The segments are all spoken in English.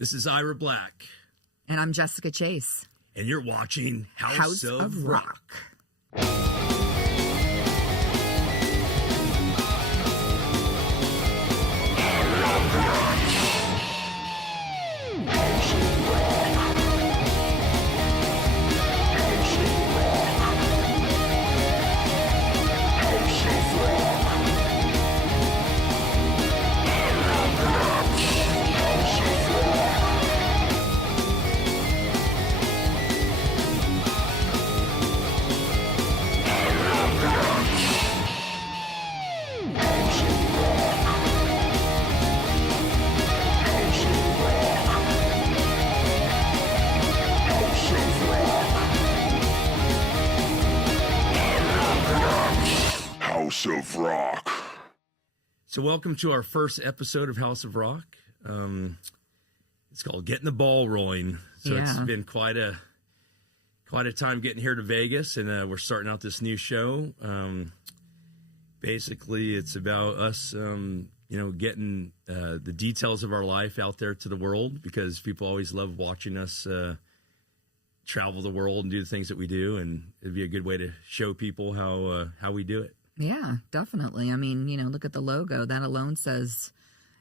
This is Ira Black. And I'm Jessica Chase. And you're watching House of Rock. Of Rock. So welcome to our first episode of House of Rock. It's called Getting the Ball Rolling. So It's been quite a time getting here to Vegas, and we're starting out this new show. Basically, it's about us, getting the details of our life out there to the world, because people always love watching us travel the world and do the things that we do, and it'd be a good way to show people how we do it. Yeah, definitely. I mean, look at the logo. That alone says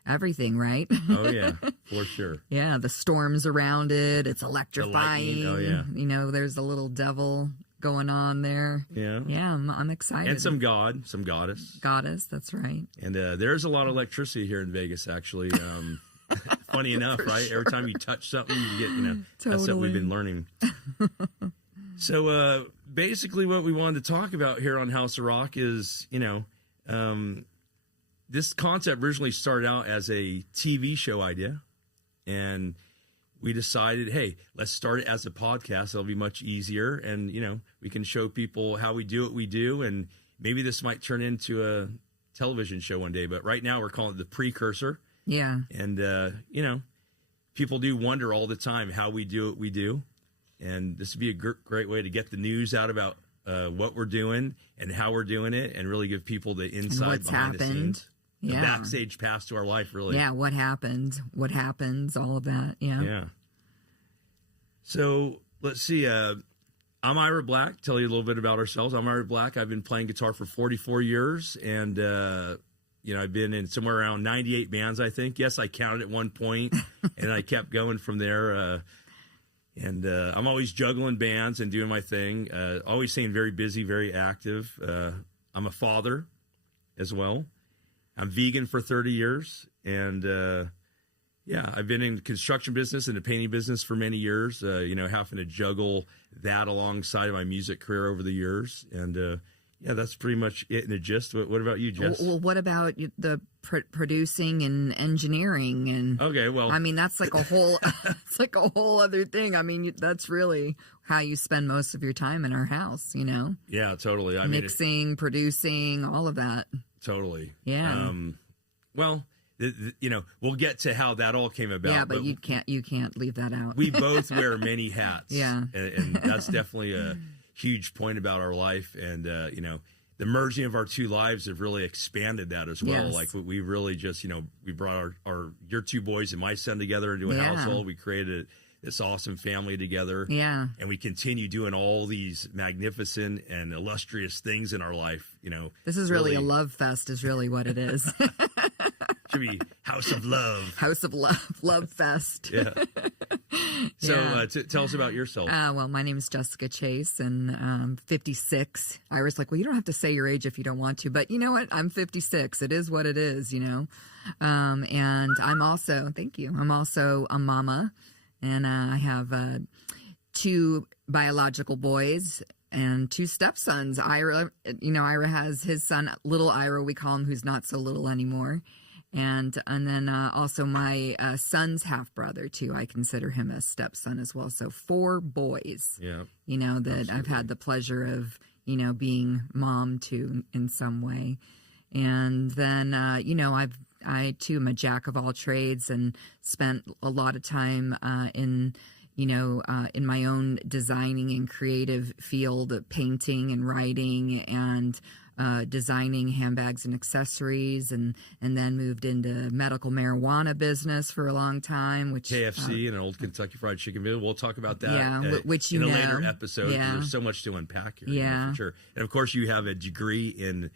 everything, right? Oh, yeah, for sure. Yeah, the storms around it. It's electrifying. Oh, yeah. There's a little devil going on there. Yeah. Yeah, I'm excited. And some goddess. Goddess, that's right. And there's a lot of electricity here in Vegas, actually. Funny enough, right? Every time you touch something, you get, totally. That's what we've been learning. So basically what we wanted to talk about here on House of Rock is, this concept originally started out as a TV show idea. And we decided, hey, let's start it as a podcast. It'll be much easier. And, we can show people how we do what we do. And maybe this might turn into a television show one day. But right now we're calling it the precursor. Yeah. And, people do wonder all the time how we do what we do. And this would be a great way to get the news out about what we're doing and how we're doing it, and really give people the inside behind the scenes, the backstage pass to our life, really. Yeah, what happened, all of that. Yeah. Yeah. So let's see. I'm Ira Black. Tell you a little bit about ourselves. I'm Ira Black. I've been playing guitar for 44 years, and I've been in somewhere around 98 bands, I think. Yes, I counted at one point, and I kept going from there. And I'm always juggling bands and doing my thing, always staying very busy, very active. I'm a father as well. I'm vegan for 30 years. And, I've been in the construction business and the painting business for many years, having to juggle that alongside of my music career over the years. And, that's pretty much it in a gist. What about you, Jess? Well, what about the producing and engineering? And okay, well, I mean, that's like a whole, it's like a whole other thing. I mean, that's really how you spend most of your time in our house, Yeah, totally. Mixing, producing, all of that. Totally. Yeah. Well, we'll get to how that all came about. Yeah, but you can't leave that out. We both wear many hats. Yeah. And that's definitely a huge point about our life. And, the merging of our two lives have really expanded that as well. Yes. Like we really just, we brought your two boys and my son together into a household. We created this awesome family together. Yeah. And we continue doing all these magnificent and illustrious things in our life, This is really a love fest is really what it is. Should be House of Love. House of Love Fest. Yeah. So tell us about yourself. Well, my name is Jessica Chase, and I'm 56. Ira's like, well, you don't have to say your age if you don't want to, but you know what? I'm 56. It is what it is, And I'm also, thank you, I'm also a mama, and I have 2 biological boys and 2 stepsons. Ira has his son, little Ira, we call him, who's not so little anymore. And then also my son's half brother too. I consider him a stepson as well. So 4 boys. Yeah. That absolutely. I've had the pleasure of being mom to in some way. And then I too am a jack of all trades and spent a lot of time in my own designing and creative field, painting and writing and designing handbags and accessories, and then moved into medical marijuana business for a long time, which KFC and an old Kentucky Fried Chicken video. We'll talk about that which in a later episode. Yeah. There's so much to unpack here. Yeah. For sure. And of course, you have a degree in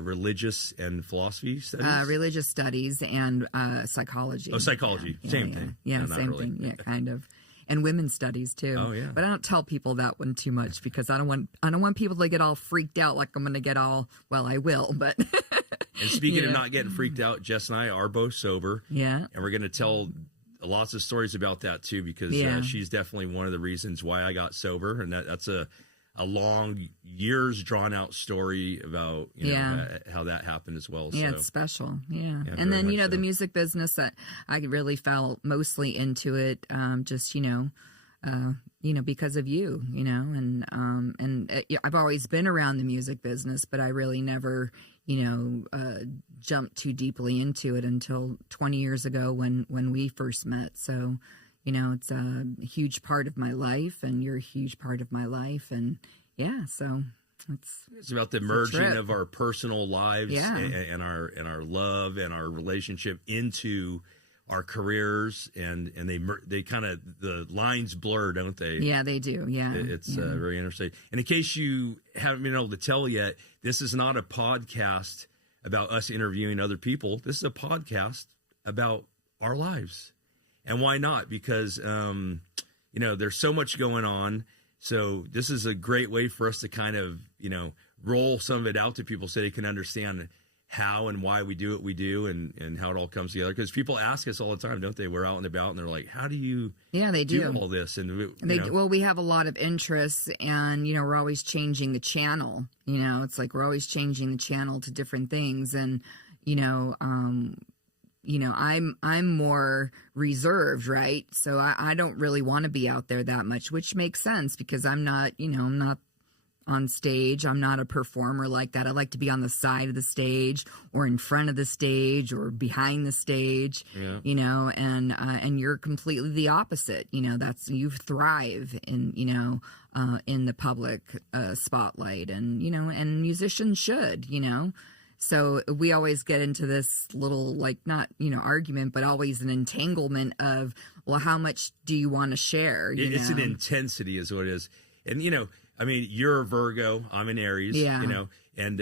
religious and philosophy studies? Religious studies and psychology. Oh, psychology. Same thing. Yeah, No, not same really. thing. Yeah, kind of. And women's studies too. Oh, yeah. But I don't tell people that one too much because I don't want people to get all freaked out like I'm going to get all, well, I will, but. And speaking of not getting freaked out, Jess and I are both sober. Yeah. And we're going to tell lots of stories about that too, because she's definitely one of the reasons why I got sober. And that's a long, years drawn out story about how that happened as well. Yeah, so. it's special. Yeah. Yeah, And then, very much the so. music business, that I really fell mostly into it, just, because of you, and I've always been around the music business, but I really never, jumped too deeply into it until 20 years ago when we first met. So, it's a huge part of my life, and you're a huge part of my life. And so it's about the merging of our personal lives and our love and our relationship into our careers, and they kind of, the lines blur, don't they? Yeah, they do. Yeah. It's very interesting. And in case you haven't been able to tell yet, this is not a podcast about us interviewing other people. This is a podcast about our lives. And why not? Because, there's so much going on. So this is a great way for us to kind of, roll some of it out to people so they can understand how and why we do what we do, and how it all comes together. Because people ask us all the time, don't they? We're out and about, and they're like, how do you they do all this? And well, we have a lot of interests, and, we're always changing the channel. It's like we're always changing the channel to different things. And, I'm more reserved, right? So I don't really want to be out there that much, which makes sense because I'm not, I'm not on stage. I'm not a performer like that. I like to be on the side of the stage or in front of the stage or behind the stage, and you're completely the opposite. You thrive in, in the public spotlight, and, and musicians should, So we always get into this little, not, argument, but always an entanglement of, well, how much do you want to share? It's an intensity is what it is. And, you're a Virgo, I'm an Aries, and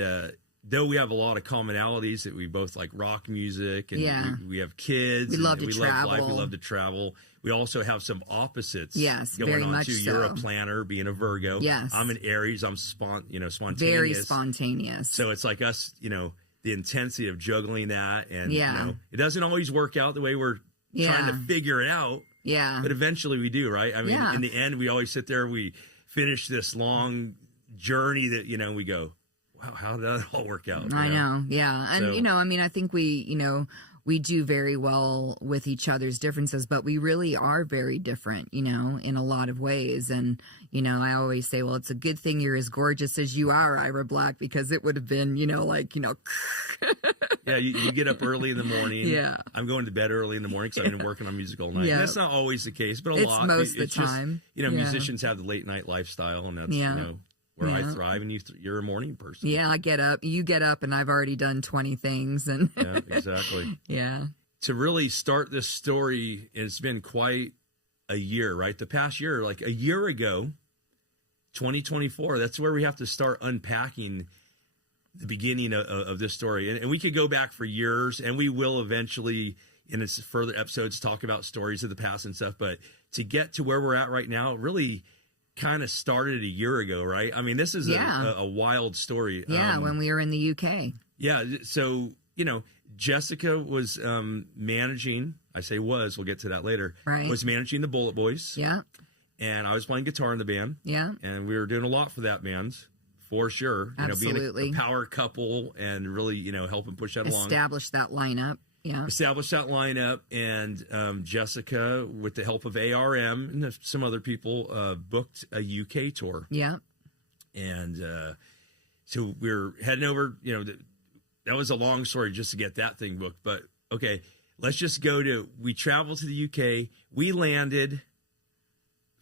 though we have a lot of commonalities that we both like rock music, and we have kids. We love to travel. Love life, we love to travel. We also have some opposites going very on much too. so. You're a planner, being a Virgo. Yes. I'm an Aries. I'm spontaneous. Very spontaneous. So it's like us, the intensity of juggling that, and it doesn't always work out the way we're trying to figure it out. Yeah. But eventually we do, right? I mean, in the end, we always sit there, we finish this long journey that, we go, wow, how did that all work out? I know. Yeah. And, So- I think we do very well with each other's differences, but we really are very different, in a lot of ways. And, I always say, well, it's a good thing you're as gorgeous as you are, Ira Black, because it would have been, Yeah, you get up early in the morning. Yeah. I'm going to bed early in the morning because I've been working on music all night. Yeah. And that's not always the case, but a It's lot. most of the It's just, time. musicians have the late night lifestyle, and that's, where I thrive, and you're a morning person. Yeah, I get up. You get up, and I've already done 20 things. And Yeah, exactly. yeah. To really start this story, it's been quite a year, right? The past year, like a year ago, 2024, that's where we have to start unpacking the beginning of this story. And we could go back for years, and we will eventually, in its further episodes, talk about stories of the past and stuff. But to get to where we're at right now, really kind of started a year ago, right? I mean, this is a wild story. Yeah, when we were in the UK. Yeah, so, Jessica was managing, I say was, we'll get to that later, Right. was managing the Bullet Boys. Yeah. And I was playing guitar in the band. Yeah. And we were doing a lot for that band, for sure. Absolutely. Being a power couple and really, helping push that along. Establish that lineup. Yeah. Establish that lineup. And Jessica, with the help of ARM and some other people, booked a UK tour. Yeah. And so we were heading over, that was a long story just to get that thing booked. But, okay, let's just we traveled to the UK. We landed.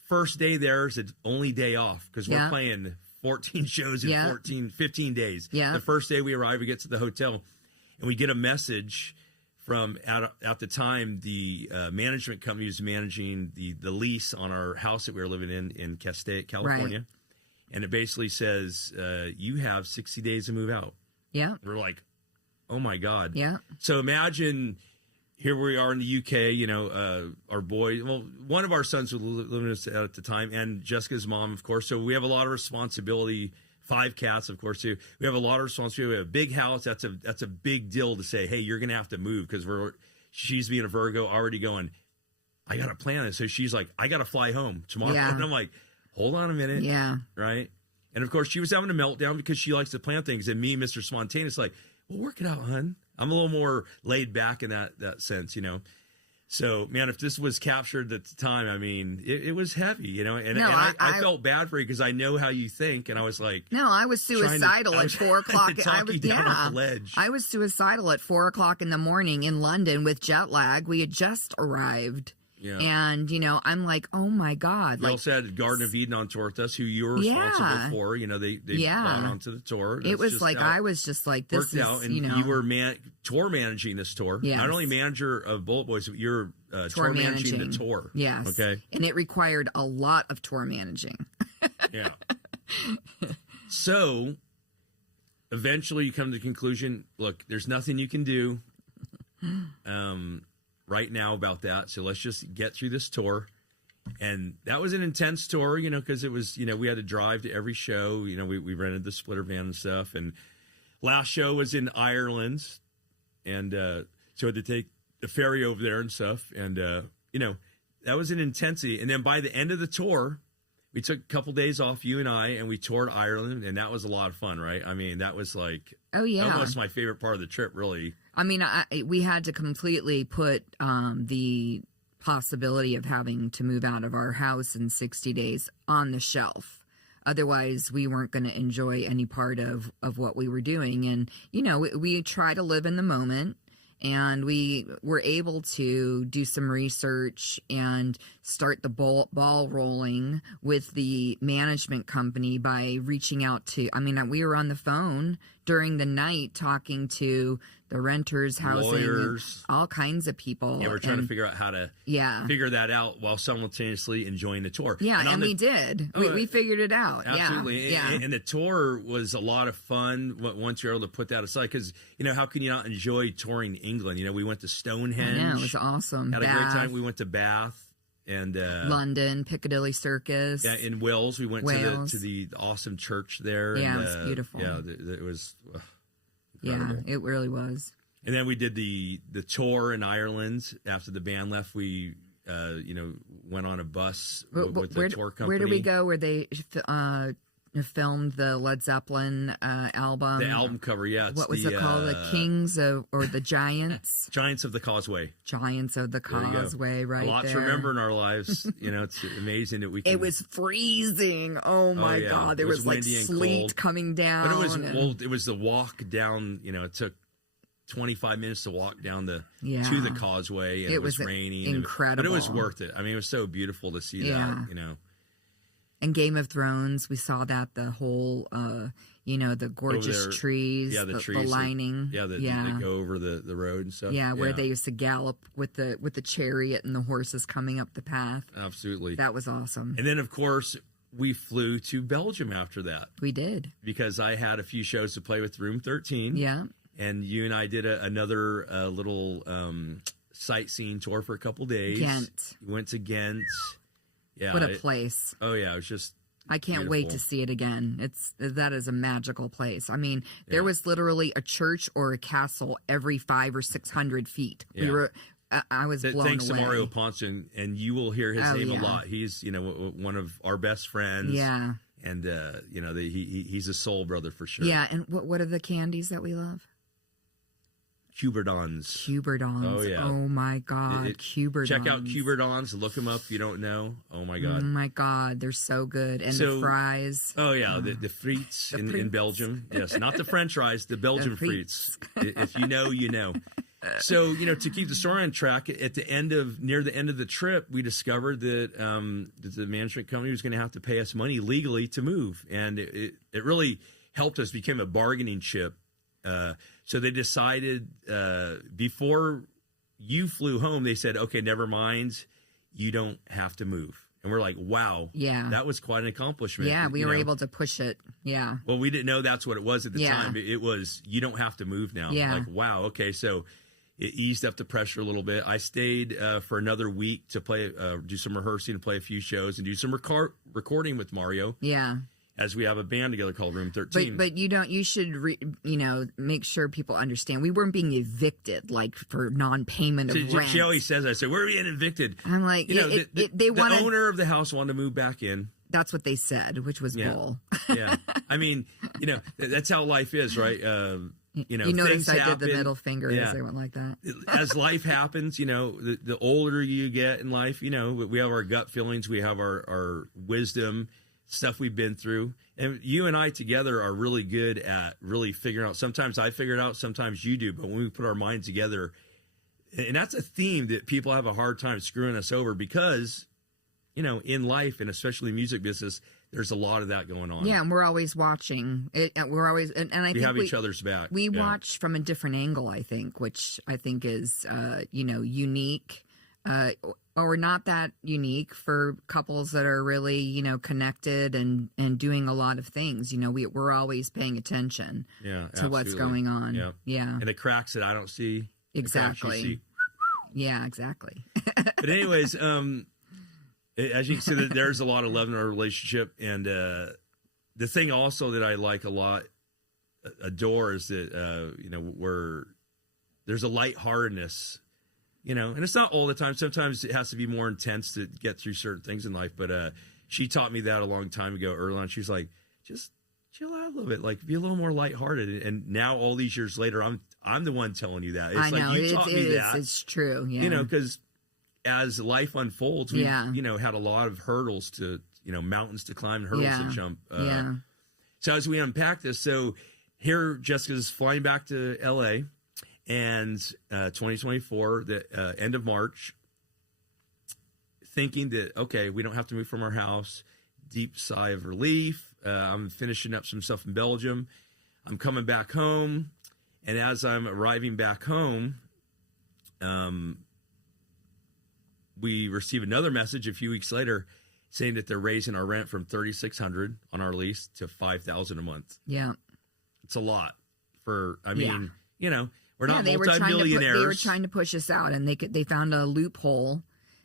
First day there is the only day off because we're playing 14 shows in Yeah. 15 days. Yeah. The first day we arrive, we get to the hotel, and we get a message from at the time the management company was managing the lease on our house that we were living in Castaic, California. Right. And it basically says, you have 60 days to move out. Yeah. We're like, oh my God. Yeah. So imagine here we are in the UK, you know, our boy, well, one of our sons was living with us at the time, and Jessica's mom, of course. So we have a lot of responsibility. 5 cats, of course, too. We have a lot of responsibility. We have a big house. That's a big deal to say, hey, you're going to have to move, because she's being a Virgo, already going, I got to plan it. So she's like, I got to fly home tomorrow. Yeah. And I'm like, hold on a minute. Yeah. Right. And of course, she was having a meltdown because she likes to plan things. And me, Mr. Spontaneous, like, well, work it out, hun. I'm a little more laid back in that sense, you know. So, man, if this was captured at the time, I mean, it was heavy, you know. And, No, I felt bad for you because I know how you think. And I was like, no, I was suicidal at 4 o'clock. I was suicidal at 4 o'clock in the morning in London with jet lag. We had just arrived. Yeah. And, you know, I'm like, oh my God. We also had Garden of Eden on tour with us, who you were responsible for. You know, they brought onto the tour. It was like, I was just like, this is, out, and you know. you were tour managing this tour. Yes. Not only manager of Bullet Boys, but you're tour managing the tour. Yes. Okay. And it required a lot of tour managing. Yeah. So eventually you come to the conclusion, look, there's nothing you can do right now about that. So let's just get through this tour. And that was an intense tour, you know, because it was, you know, we had to drive to every show. You know, we rented the splitter van and stuff. And last show was in Ireland. And so I had to take the ferry over there and stuff. And, you know, that was an intensity. And then by the end of the tour, we took a couple days off, you and I, and we toured Ireland. And that was a lot of fun, right? I mean, that was like, oh, yeah, almost my favorite part of the trip, really. I mean, we had to completely put the possibility of having to move out of our house in 60 days on the shelf. Otherwise, we weren't going to enjoy any part of what we were doing. And, you know, we try to live in the moment. And we were able to do some research and start the ball rolling with the management company by reaching out to, I mean, we were on the phone during the night talking to the renters, housing, lawyers, all kinds of people. Yeah, we're trying to figure out how to figure that out while simultaneously enjoying the tour. Yeah, and we did. We figured it out. Absolutely. Yeah. And the tour was a lot of fun once you're able to put that aside. Because, you know, how can you not enjoy touring England? You know, we went to Stonehenge. Yeah, it was awesome. Had a great time. We went to Bath. And London, Piccadilly Circus. Yeah, in Wales, we went to the awesome church there. Yeah, and, it was beautiful. Yeah, it was incredible. Yeah, it really was. And then we did the tour in Ireland. After the band left, we you know, went on a bus with the tour company. Where did we go? Where they filmed the Led Zeppelin album? The album cover, yeah. What was it called? The Kings or the Giants? Giants of the Causeway. Giants of the Causeway, right there. A lot to remember in our lives. You know, it's amazing that we can. It was freezing. Oh my God. There was like sleet coming down. But it was the walk down, you know, it took 25 minutes to walk down to the causeway, and it was raining. Incredible. But it was worth it. I mean, it was so beautiful to see that, you know. And Game of Thrones, we saw that the whole, you know, the gorgeous trees, the trees, the lining. That go over the road and stuff. Yeah, where they used to gallop with the chariot and the horses coming up the path. Absolutely. That was awesome. And then, of course, we flew to Belgium after that. We did. Because I had a few shows to play with Room 13. Yeah. And you and I did another little sightseeing tour for a couple days. Ghent. We went to Ghent. Yeah, what a place. Oh, yeah. It was just I can't wait to see it again. That is a magical place. I mean, there was literally a church or a castle every 500 or 600 feet. Yeah. I was blown Thanks away. to Mario Ponce, and you will hear his name a lot. He's, you know, one of our best friends. Yeah. And, you know, he's a soul brother for sure. Yeah. And what are the candies that we love? Cuberdons. Oh, yeah. Oh, my God. Cuberdons. Check out Cuberdons. Look them up if you don't know. Oh, my God. Oh, my God. They're so good. And the fries. Oh, yeah. The frites in Belgium. Yes. Not the French fries, the Belgian frites. If you know, you know. So, to keep the story on track, near the end of the trip, we discovered that the management company was going to have to pay us money legally to move. And it really helped us, became a bargaining chip. So they decided before you flew home, they said, okay, never mind, you don't have to move. And we're like, wow, that was quite an accomplishment. Yeah, we were able to push it. Yeah. Well, we didn't know that's what it was at the time. It was, you don't have to move now. Yeah. Like, wow, okay, so it eased up the pressure a little bit. I stayed for another week to play, do some rehearsing and play a few shows and do some recording with Mario. Yeah. As we have a band together called Room 13. But you should, make sure people understand. We weren't being evicted, like, for non-payment of rent. She always says, I said, we're being evicted. I'm like, the owner of the house wanted to move back in. That's what they said, which was bull. Yeah. I mean, that's how life is, right? You notice I did the middle finger as I went like that. As life happens, the older you get in life, we have our gut feelings, we have our wisdom, stuff we've been through. And you and I together are really good at really figuring out. Sometimes I figure it out, sometimes you do. But when we put our minds together, and that's a theme that people have a hard time screwing us over because, in life and especially music business, there's a lot of that going on. Yeah, and we're always watching. We're always, and I think we have each other's back. We watch from a different angle, I think, which I think is, unique. Or not that unique for couples that are really, connected and doing a lot of things. We're always paying attention to what's going on. Yeah. And the cracks that I don't see. Exactly. See. Yeah, exactly. But anyways, as you can see, there's a lot of love in our relationship. And the thing also that I like a lot, adore, is that, there's a lightheartedness. And it's not all the time. Sometimes it has to be more intense to get through certain things in life. But she taught me that a long time ago early on. She's like, just chill out a little bit, like be a little more lighthearted. And now all these years later, I'm the one telling you that. It's I know, like you taught me that. It's true. Yeah. Because as life unfolds, we had a lot of hurdles to, mountains to climb and hurdles to jump. So as we unpack this, so here Jessica's flying back to LA. And 2024, the end of March, thinking that, okay, we don't have to move from our house. Deep sigh of relief. I'm finishing up some stuff in Belgium. I'm coming back home. And as I'm arriving back home, we receive another message a few weeks later saying that they're raising our rent from $3,600 on our lease to $5,000 a month. Yeah. It's a lot for, we're not they multimillionaires. They were trying to push us out, and they found a loophole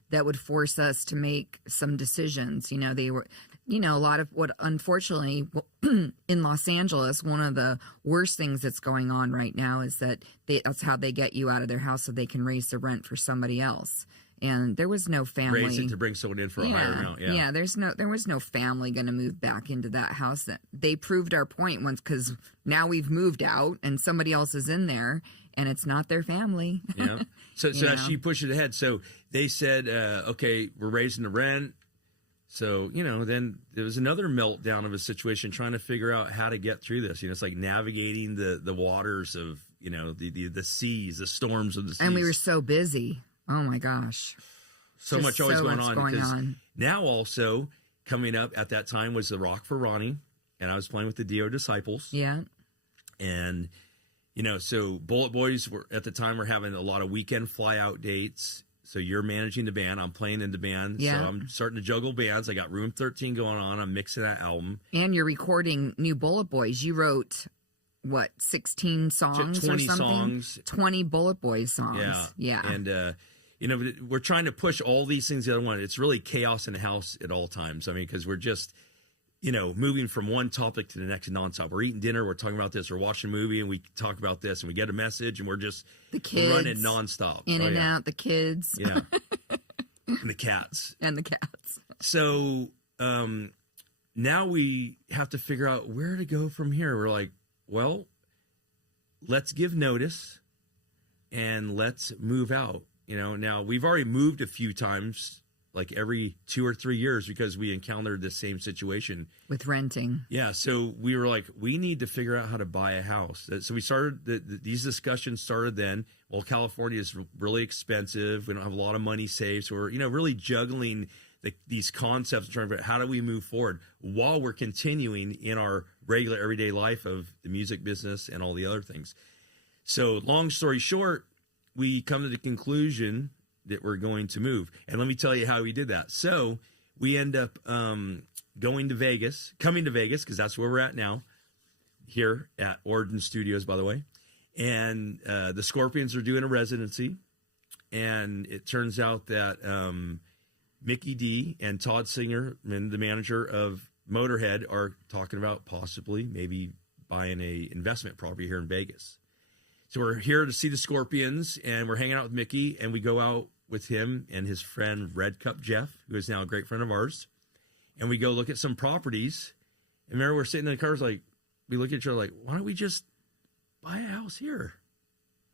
that would force us to make some decisions. They were, a lot of what, unfortunately, in Los Angeles, one of the worst things that's going on right now is that that's how they get you out of their house so they can raise the rent for somebody else. And there was no family. Raise it to bring someone in for a higher amount. Yeah. There was no family going to move back into that house. That they proved our point once, because now we've moved out and somebody else is in there. And it's not their family. Yeah. So as she pushed it ahead, so they said, okay, we're raising the rent. So, then there was another meltdown of a situation trying to figure out how to get through this. It's like navigating the waters of, the seas, the storms of the seas. And we were so busy. Oh, my gosh. So Just much always so going much on. Going on. Now also coming up at that time was the Rock for Ronnie. And I was playing with the Dio Disciples. Yeah. And... so Bullet Boys were having a lot of weekend fly out dates. So you're managing the band. I'm playing in the band. Yeah. So I'm starting to juggle bands. I got Room 13 going on. I'm mixing that album. And you're recording new Bullet Boys. You wrote, 16 songs 20 or something? songs. 20 Bullet Boys songs. Yeah. And, we're trying to push all these things the other one. It's really chaos in the house at all times. Because we're just... moving from one topic to the next nonstop. We're eating dinner, we're talking about this, we're watching a movie, and we talk about this, and we get a message, and we're just running nonstop. In and out, the kids. Yeah. And the cats. And the cats. So now we have to figure out where to go from here. We're like, well, let's give notice, and let's move out. Now we've already moved a few times like every 2 or 3 years because we encountered the same situation with renting. Yeah, so we were like, we need to figure out how to buy a house. So we started, these discussions started then. Well, California is really expensive. We don't have a lot of money saved. So we're, really juggling these concepts and trying to figure out how do we move forward while we're continuing in our regular everyday life of the music business and all the other things. So long story short, we come to the conclusion that we're going to move. And let me tell you how we did that. So we end up coming to Vegas, because that's where we're at now, here at Orden Studios, by the way. And the Scorpions are doing a residency. And it turns out that Mickey D and Todd Singer, the manager of Motorhead, are talking about possibly maybe buying a investment property here in Vegas. So we're here to see the Scorpions, and we're hanging out with Mickey, and we go out with him and his friend Red Cup Jeff, who is now a great friend of ours. And we go look at some properties. And remember, we're sitting in the cars, like, we look at each other like, why don't we just buy a house here?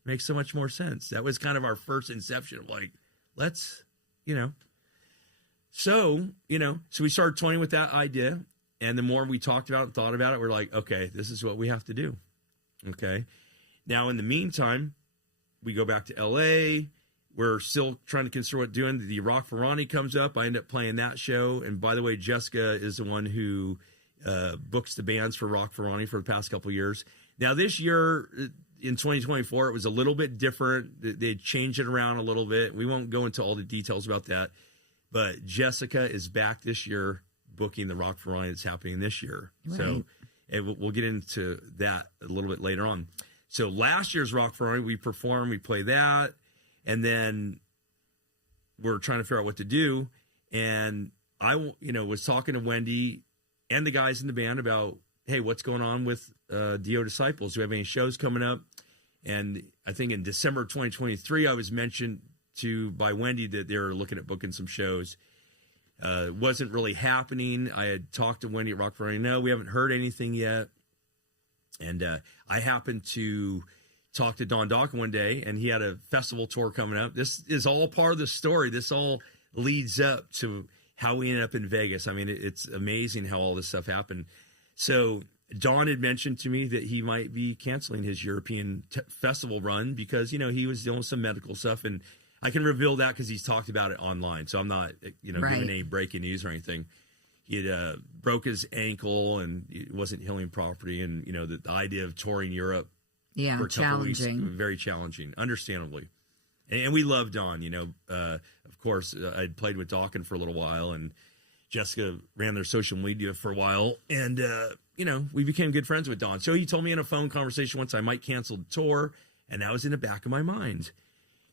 Makes so much more sense. That was kind of our first inception of like, let's, So we started toying with that idea. And the more we talked about it and thought about it, we're like, okay, this is what we have to do. Okay. Now, in the meantime, we go back to L.A., we're still trying to consider what doing. The Rock for Ronnie comes up. I end up playing that show. And by the way, Jessica is the one who books the bands for Rock for Ronnie for the past couple of years. Now, this year, in 2024, it was a little bit different. They changed it around a little bit. We won't go into all the details about that. But Jessica is back this year booking the Rock for Ronnie that's happening this year. Right. So we'll get into that a little bit later on. So last year's Rock for Ronnie, we performed, we play that. And then we're trying to figure out what to do. And I, was talking to Wendy and the guys in the band about, hey, what's going on with DO Disciples? Do we have any shows coming up? And I think in December 2023, I was mentioned by Wendy that they were looking at booking some shows. It wasn't really happening. I had talked to Wendy at Rock for Ronnie. No, we haven't heard anything yet. And I happened to talked to Don Dock one day, and he had a festival tour coming up. This is all part of the story. This all leads up to how we ended up in Vegas. I mean, it's amazing how all this stuff happened. So Don had mentioned to me that he might be canceling his European festival run because, he was dealing with some medical stuff. And I can reveal that because he's talked about it online. So I'm not, right. giving any breaking news or anything. He had broke his ankle and it wasn't healing properly. And, the idea of touring Europe, yeah, challenging. Weeks, very challenging, understandably. And we love Don, of course, I'd played with Dawkins for a little while, and Jessica ran their social media for a while. And, we became good friends with Don. So he told me in a phone conversation once I might cancel the tour, and that was in the back of my mind.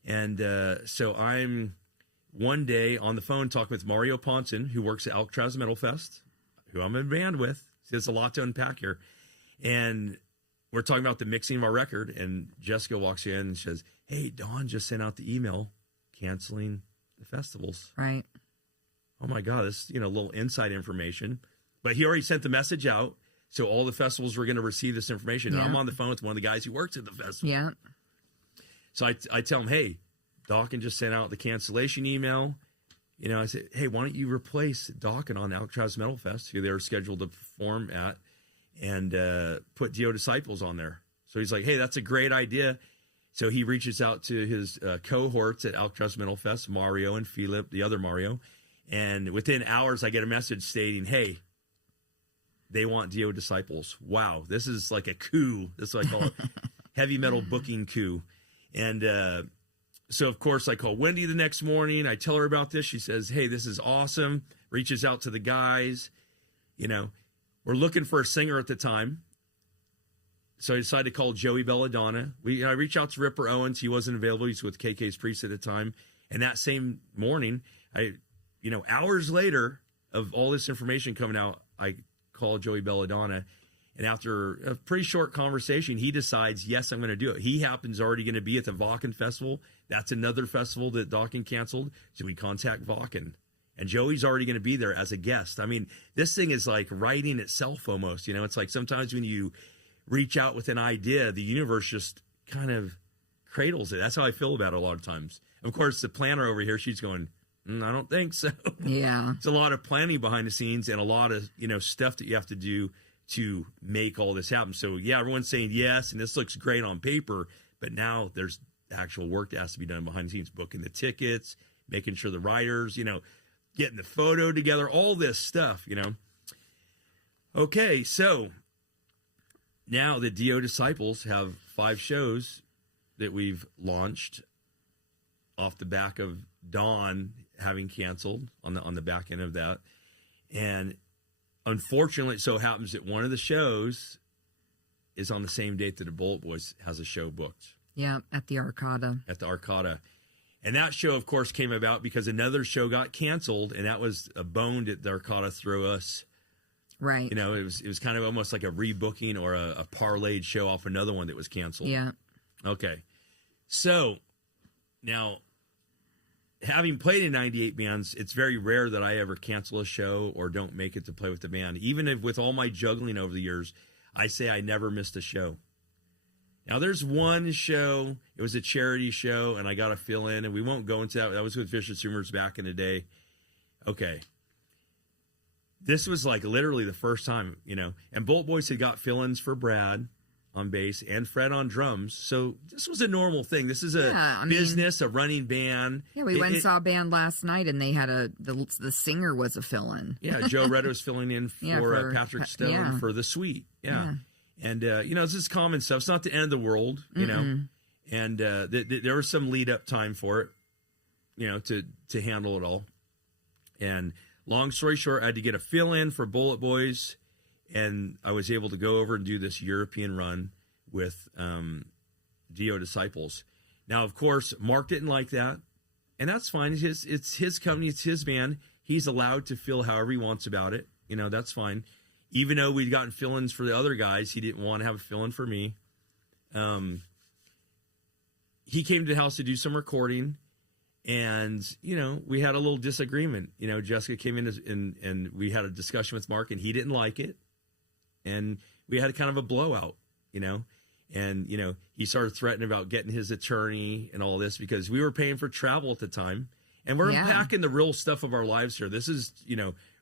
And so I'm one day on the phone talking with Mario Ponson, who works at Alcatraz Metal Fest, who I'm in a band with. There's a lot to unpack here. And we're talking about the mixing of our record, and Jessica walks in and says, hey, Don just sent out the email canceling the festivals. Right. Oh, my God, this a little inside information. But he already sent the message out, so all the festivals were going to receive this information. Yeah. And I'm on the phone with one of the guys who works at the festival. Yeah. So I tell him, hey, Dawkins just sent out the cancellation email. I said, hey, why don't you replace Dawkins on Alcatraz Metal Fest, who they were scheduled to perform at, and put DO Disciples on there. So he's like, hey, that's a great idea. So he reaches out to his cohorts at Alcatraz Metal Fest, Mario and Philip, the other Mario. And within hours, I get a message stating, hey, they want DO Disciples. Wow, this is like a coup. That's what I call it. Heavy metal booking coup. And so, of course, I call Wendy the next morning. I tell her about this. She says, hey, this is awesome. Reaches out to the guys. We're looking for a singer at the time. So I decided to call Joey Belladonna. I reached out to Ripper Owens. He wasn't available. He's with KK's Priest at the time. And that same morning, hours later of all this information coming out, I called Joey Belladonna. And after a pretty short conversation, he decides, yes, I'm going to do it. He happens already going to be at the Vakken Festival. That's another festival that Dawkins canceled. So we contact Vakken. And Joey's already going to be there as a guest. I mean, this thing is like writing itself almost. It's like sometimes when you reach out with an idea, the universe just kind of cradles it. That's how I feel about it a lot of times. Of course, the planner over here, she's going, I don't think so. Yeah. It's a lot of planning behind the scenes and a lot of, stuff that you have to do to make all this happen. So yeah, everyone's saying yes, and this looks great on paper, but now there's actual work that has to be done behind the scenes, booking the tickets, making sure the riders, getting the photo together, all this stuff, Okay, so now the DO Disciples have 5 shows that we've launched off the back of Dawn having canceled on the back end of that. And unfortunately, it so happens that one of the shows is on the same date that the Bullet Boys has a show booked. Yeah, at the Arcada. At the Arcada. And that show, of course, came about because another show got canceled, and that was a bone that the Arcada threw us. Right. It was kind of almost like a rebooking or a parlayed show off another one that was canceled. Yeah. Okay. So now, having played in 98 bands, it's very rare that I ever cancel a show or don't make it to play with the band. Even if with all my juggling over the years, I say I never missed a show. Now, there's one show, it was a charity show, and I got to fill in, and we won't go into that. That was with Vicious Humors back in the day. Okay. This was like literally the first time, and Bullet Boys had got fill-ins for Brad on bass and Fred on drums. So this was a normal thing. This is a business, a running band. Yeah, we went and saw a band last night, and they had the singer was a fill-in. Yeah, Joe Reddo was filling in for Patrick Stone for The Sweet. Yeah. And, this is common stuff. It's not the end of the world, and there was some lead-up time for it, to handle it all. And long story short, I had to get a fill-in for Bullet Boys, and I was able to go over and do this European run with DO Disciples. Now, of course, Mark didn't like that, and that's fine. It's his company. It's his band. He's allowed to feel however he wants about it. That's fine. Even though we'd gotten fill-ins for the other guys, he didn't want to have a fill-in for me. He came to the house to do some recording, and, we had a little disagreement. Jessica came in and we had a discussion with Mark, and he didn't like it. And we had kind of a blowout, and, he started threatening about getting his attorney and all this because we were paying for travel at the time. And we're unpacking the real stuff of our lives here. This is,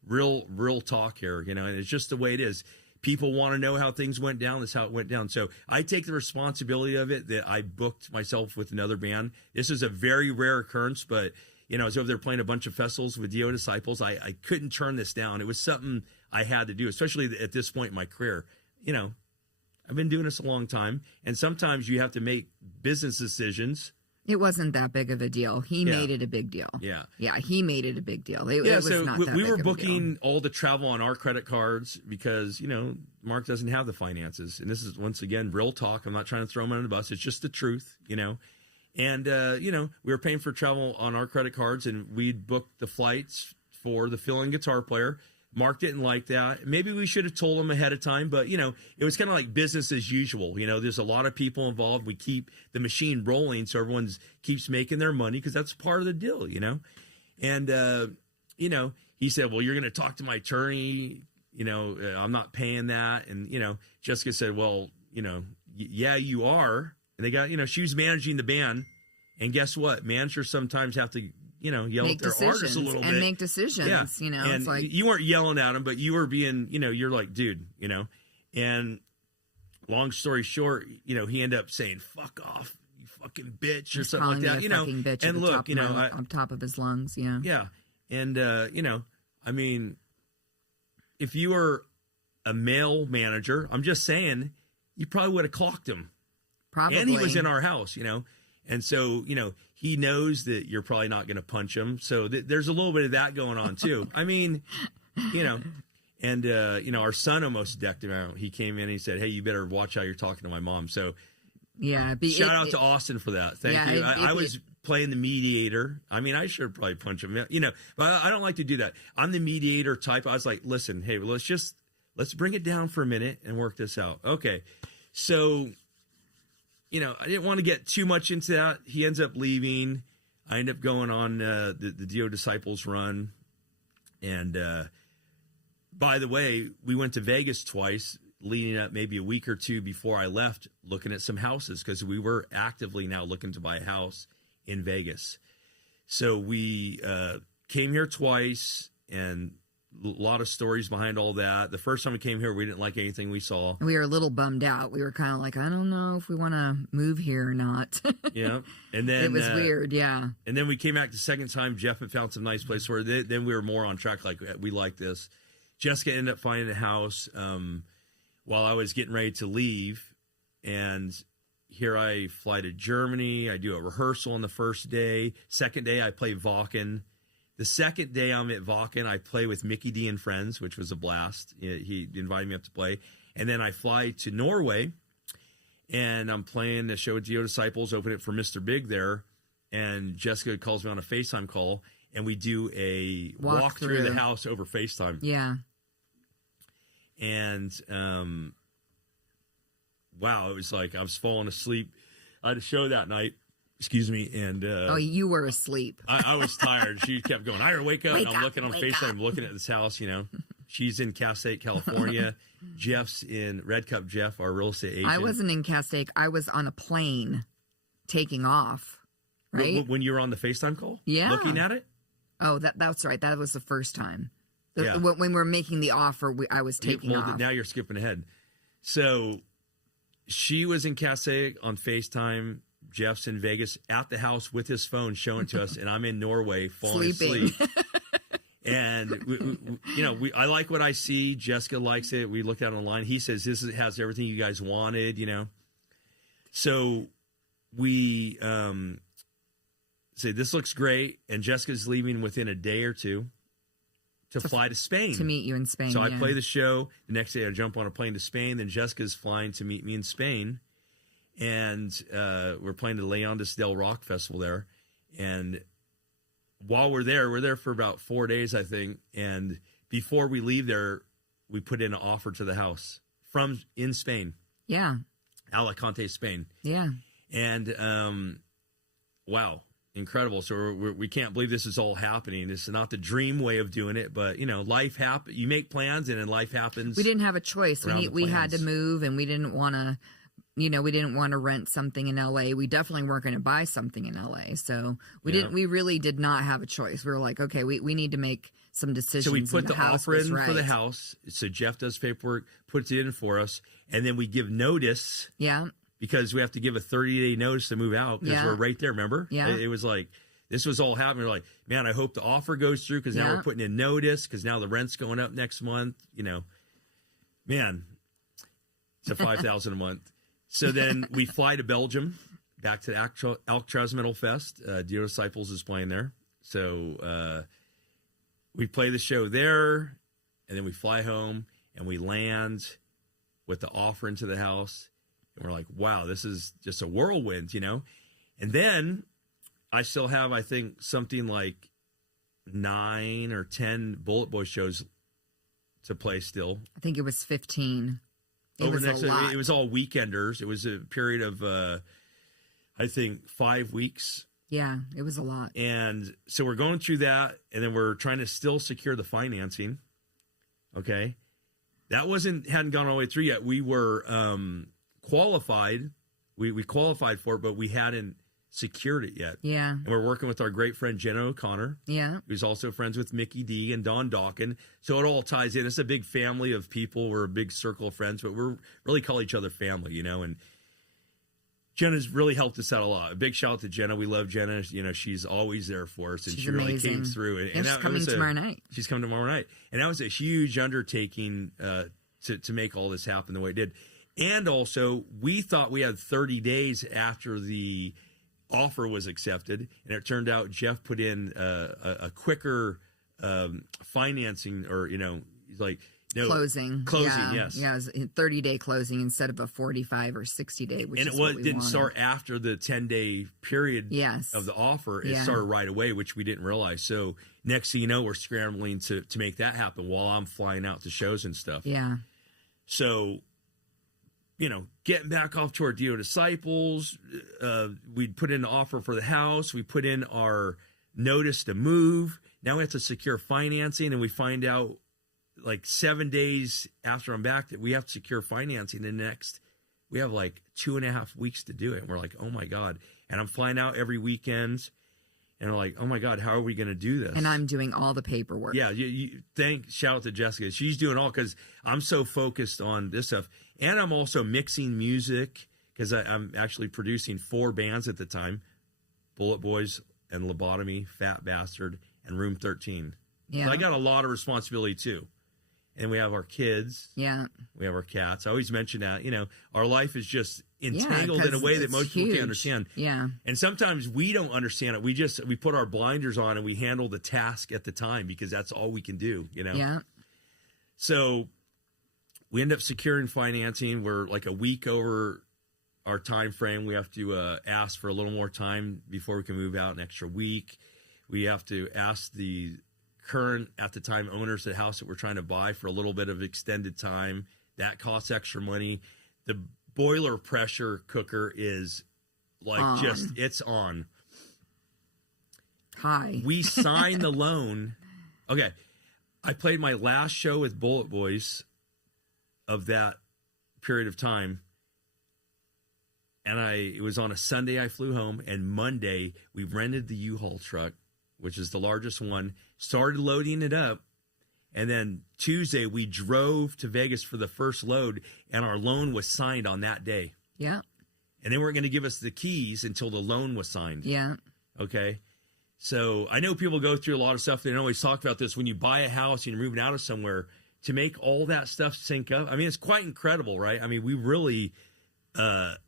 real talk here, and it's just the way it is. People want to know how things went down. That's how it went down. So I take the responsibility of it that I booked myself with another band. This is a very rare occurrence, but, I was over there playing a bunch of festivals with DO Disciples. I couldn't turn this down. It was something I had to do, especially at this point in my career. I've been doing this a long time, and sometimes you have to make business decisions. It wasn't that big of a deal. He made it a big deal. Yeah. Yeah, he made it a big deal. It was so not that we big were of a booking deal. all the travel on our credit cards because, Mark doesn't have the finances. And this is, once again, real talk. I'm not trying to throw him under the bus. It's just the truth, And, we were paying for travel on our credit cards, and we'd booked the flights for the fill-in guitar player. Mark didn't like that. Maybe we should have told him ahead of time, but, it was kind of like business as usual. There's a lot of people involved. We keep the machine rolling so everyone keeps making their money because that's part of the deal, And, he said, well, you're going to talk to my attorney. I'm not paying that. And, Jessica said, well, yeah, you are. And they got, she was managing the band. And guess what? Managers sometimes have to, yell at their artists a little bit. And make decisions, And it's like, you weren't yelling at them, but you were being, you're like, dude, And long story short, he ended up saying, fuck off, you fucking bitch, or something like that. Fucking bitch And look, on top of his lungs, Yeah. And, I mean, if you were a male manager, I'm just saying, you probably would have clocked him. Probably. And he was in our house, And so, he knows that you're probably not going to punch him. So there's a little bit of that going on, too. I mean, and, our son almost decked him out. He came in and he said, hey, you better watch how you're talking to my mom. So, shout out to Austin for that. Thank you. I was playing the mediator. I mean, I should probably punch him, but I don't like to do that. I'm the mediator type. I was like, listen, hey, let's bring it down for a minute and work this out. Okay. So, I didn't want to get too much into that. He ends up leaving. I end up going on the DO Disciples run. And by the way, we went to Vegas twice, leading up maybe a week or two before I left, looking at some houses because we were actively now looking to buy a house in Vegas. So we came here twice, and a lot of stories behind all that. The first time we came here, we didn't like anything we saw. We were a little bummed out. We were kind of like, I don't know if we want to move here or not. Yeah. And then it was weird. Yeah. And then we came back the second time. Jeff had found some nice place where then we were more on track. Like, we like this. Jessica ended up finding a house while I was getting ready to leave. And here I fly to Germany. I do a rehearsal on the first day. Second day, I play Wacken. The second day I'm at Wacken, I play with Mickey D and Friends, which was a blast. He invited me up to play. And then I fly to Norway, and I'm playing a show with Geo Disciples, open it for Mr. Big there. And Jessica calls me on a FaceTime call, and we do a walk through the house over FaceTime. Yeah. And, wow, it was like I was falling asleep. I had a show that night. Excuse me, and oh, you were asleep. I was tired. She kept going, Ira, wake up. Wake and I'm up, looking on wake FaceTime, up. I'm looking at this house, She's in Castaic, California. Jeff's in Red Cup Jeff, our real estate agent. I wasn't in Castaic. I was on a plane taking off, right? When you were on the FaceTime call? Yeah. Looking at it? Oh, that's right. That was the first time. Yeah. When we were making the offer, I was taking off. Now you're skipping ahead. So she was in Castaic on FaceTime. Jeff's in Vegas at the house with his phone showing to us, and I'm in Norway falling asleep. And I like what I see. Jessica likes it. We looked at it online. He says has everything you guys wanted. So we say this looks great, and Jessica's leaving within a day or two to fly to Spain to meet you in Spain. So I play the show. The next day I jump on a plane to Spain. Then Jessica's flying to meet me in Spain. And we're playing the Leondas del Rock Festival there. And while we're there for about 4 days, I think. And before we leave there, we put in an offer to the house in Spain. Yeah. Alicante, Spain. Yeah. And wow, incredible. So we can't believe this is all happening. It's not the dream way of doing it, but life happens. You make plans, and then life happens. We didn't have a choice. We had to move, and we didn't want to. We didn't want to rent something in LA. We definitely weren't going to buy something in LA. So we really did not have a choice. We were like, okay, we need to make some decisions. So we put the offer in right. for the house. So Jeff does paperwork, puts it in for us, and then we give notice. Yeah. Because we have to give a 30-day notice to move out because we're right there, remember? Yeah. It was like, this was all happening. We're like, man, I hope the offer goes through because now we're putting in notice because now the rent's going up next month. Man, it's a $5,000 a month. So then we fly to Belgium, back to Alcatraz Metal Fest. Dear Disciples is playing there. So we play the show there, and then we fly home, and we land with the offer into the house. And we're like, wow, this is just a whirlwind, And then I still have, I think, something like 9 or 10 Bullet Boy shows to play still. I think it was 15. It was all weekenders. It was a period of, I think, 5 weeks. Yeah, it was a lot. And so we're going through that, and then we're trying to still secure the financing. Okay. That hadn't gone all the way through yet. We were qualified. We qualified for it, but we hadn't secured it yet. Yeah. And we're working with our great friend Jenna O'Connor. Yeah. Who's also friends with Mickey D and Don Dawkin. So it all ties in. It's a big family of people. We're a big circle of friends, but we really call each other family, and Jenna's really helped us out a lot. A big shout out to Jenna. We love Jenna. She's always there for us, and she's she really amazing. came through. And she's coming tomorrow night. She's coming tomorrow night. And that was a huge undertaking to make all this happen the way it did. And also, we thought we had 30 days after the offer was accepted, and it turned out Jeff put in a quicker financing, or he's like closing, yes, yeah, it was a 30-day closing instead of a 45 or 60-day, which didn't start after the 10-day period of the offer. It started right away, which we didn't realize. So next thing you know, we're scrambling to make that happen while I'm flying out to shows and stuff. Yeah. So getting back off to our Dio Disciples, we put in an offer for the house. We put in our notice to move. Now we have to secure financing, and we find out like 7 days after I'm back that we have to secure financing. And we have like 2.5 weeks to do it. And we're like, oh my God. And I'm flying out every weekend. and are like, oh my God, how are we going to do this? And I'm doing all the paperwork. Yeah, shout out to Jessica. She's doing all, because I'm so focused on this stuff. And I'm also mixing music, because I'm actually producing 4 bands at the time: Bullet Boys and Lobotomy, Fat Bastard, and Room 13. Yeah. So I got a lot of responsibility too. And we have our kids. Yeah. We have our cats. I always mention that, our life is just entangled 'cause in a way that it's most people huge. can't understand. Yeah. And sometimes we don't understand it. We put our blinders on and we handle the task at the time, because that's all we can do, Yeah. So we end up securing financing. We're like a week over our time frame. We have to ask for a little more time before we can move out, an extra week. We have to ask the current, at the time, owners of the house that we're trying to buy for a little bit of extended time. That costs extra money. The boiler pressure cooker is like it's on. Hi. We signed the loan. Okay. I played my last show with Bullet Boys of that period of time. And it was on a Sunday. I flew home, and Monday we rented the U-Haul truck, which is the largest one, started loading it up. And then Tuesday we drove to Vegas for the first load, and our loan was signed on that day. Yeah. And they weren't going to give us the keys until the loan was signed. Yeah. Okay. So I know people go through a lot of stuff. They don't always talk about this. When you buy a house and you're moving out of somewhere, to make all that stuff sync up, I mean, it's quite incredible, right? I mean, we really, how'd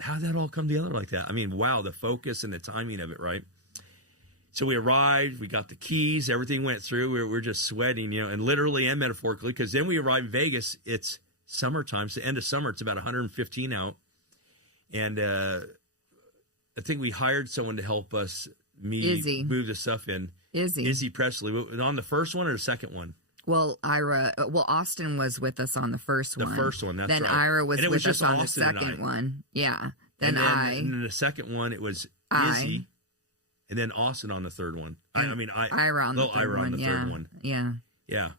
that all come together like that? I mean, wow, the focus and the timing of it, right? So we arrived, we got the keys, everything went through. We're just sweating, and literally and metaphorically, because then we arrived in Vegas. It's summertime. It's the end of summer. It's about 115 out. And I think we hired someone to help us move the stuff in. Izzy Presley. On the first one or the second one? Well, Austin was with us on the first one. The first one, that's right. Then Ira was And it with was us just on Austin the and second I. one. Yeah. Then And then the second one, it was Izzy. And then Austin on the third one. Ira on the third Ira one. on the third one. Yeah. Yeah.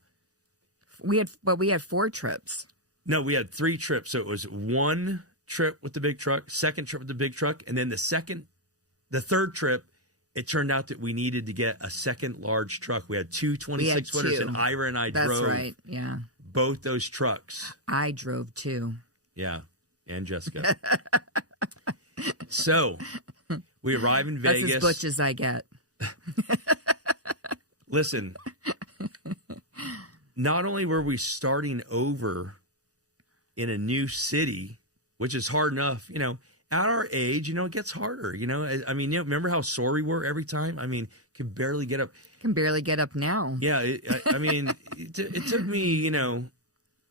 We had 4 trips. No, we had 3 trips. So it was one trip with the big truck, second trip with the big truck, and then the third trip, it turned out that we needed to get a second large truck. We had 2 26-footers, and Ira and I drove. That's right, yeah. Both those trucks. I drove too. Yeah, and Jessica. So we arrive in Vegas. That's as butch as I get. Listen, not only were we starting over in a new city, which is hard enough, at our age, it gets harder, I mean, remember how sore we were every time? I mean, can barely get up. Can barely get up now. Yeah. I mean, it took me,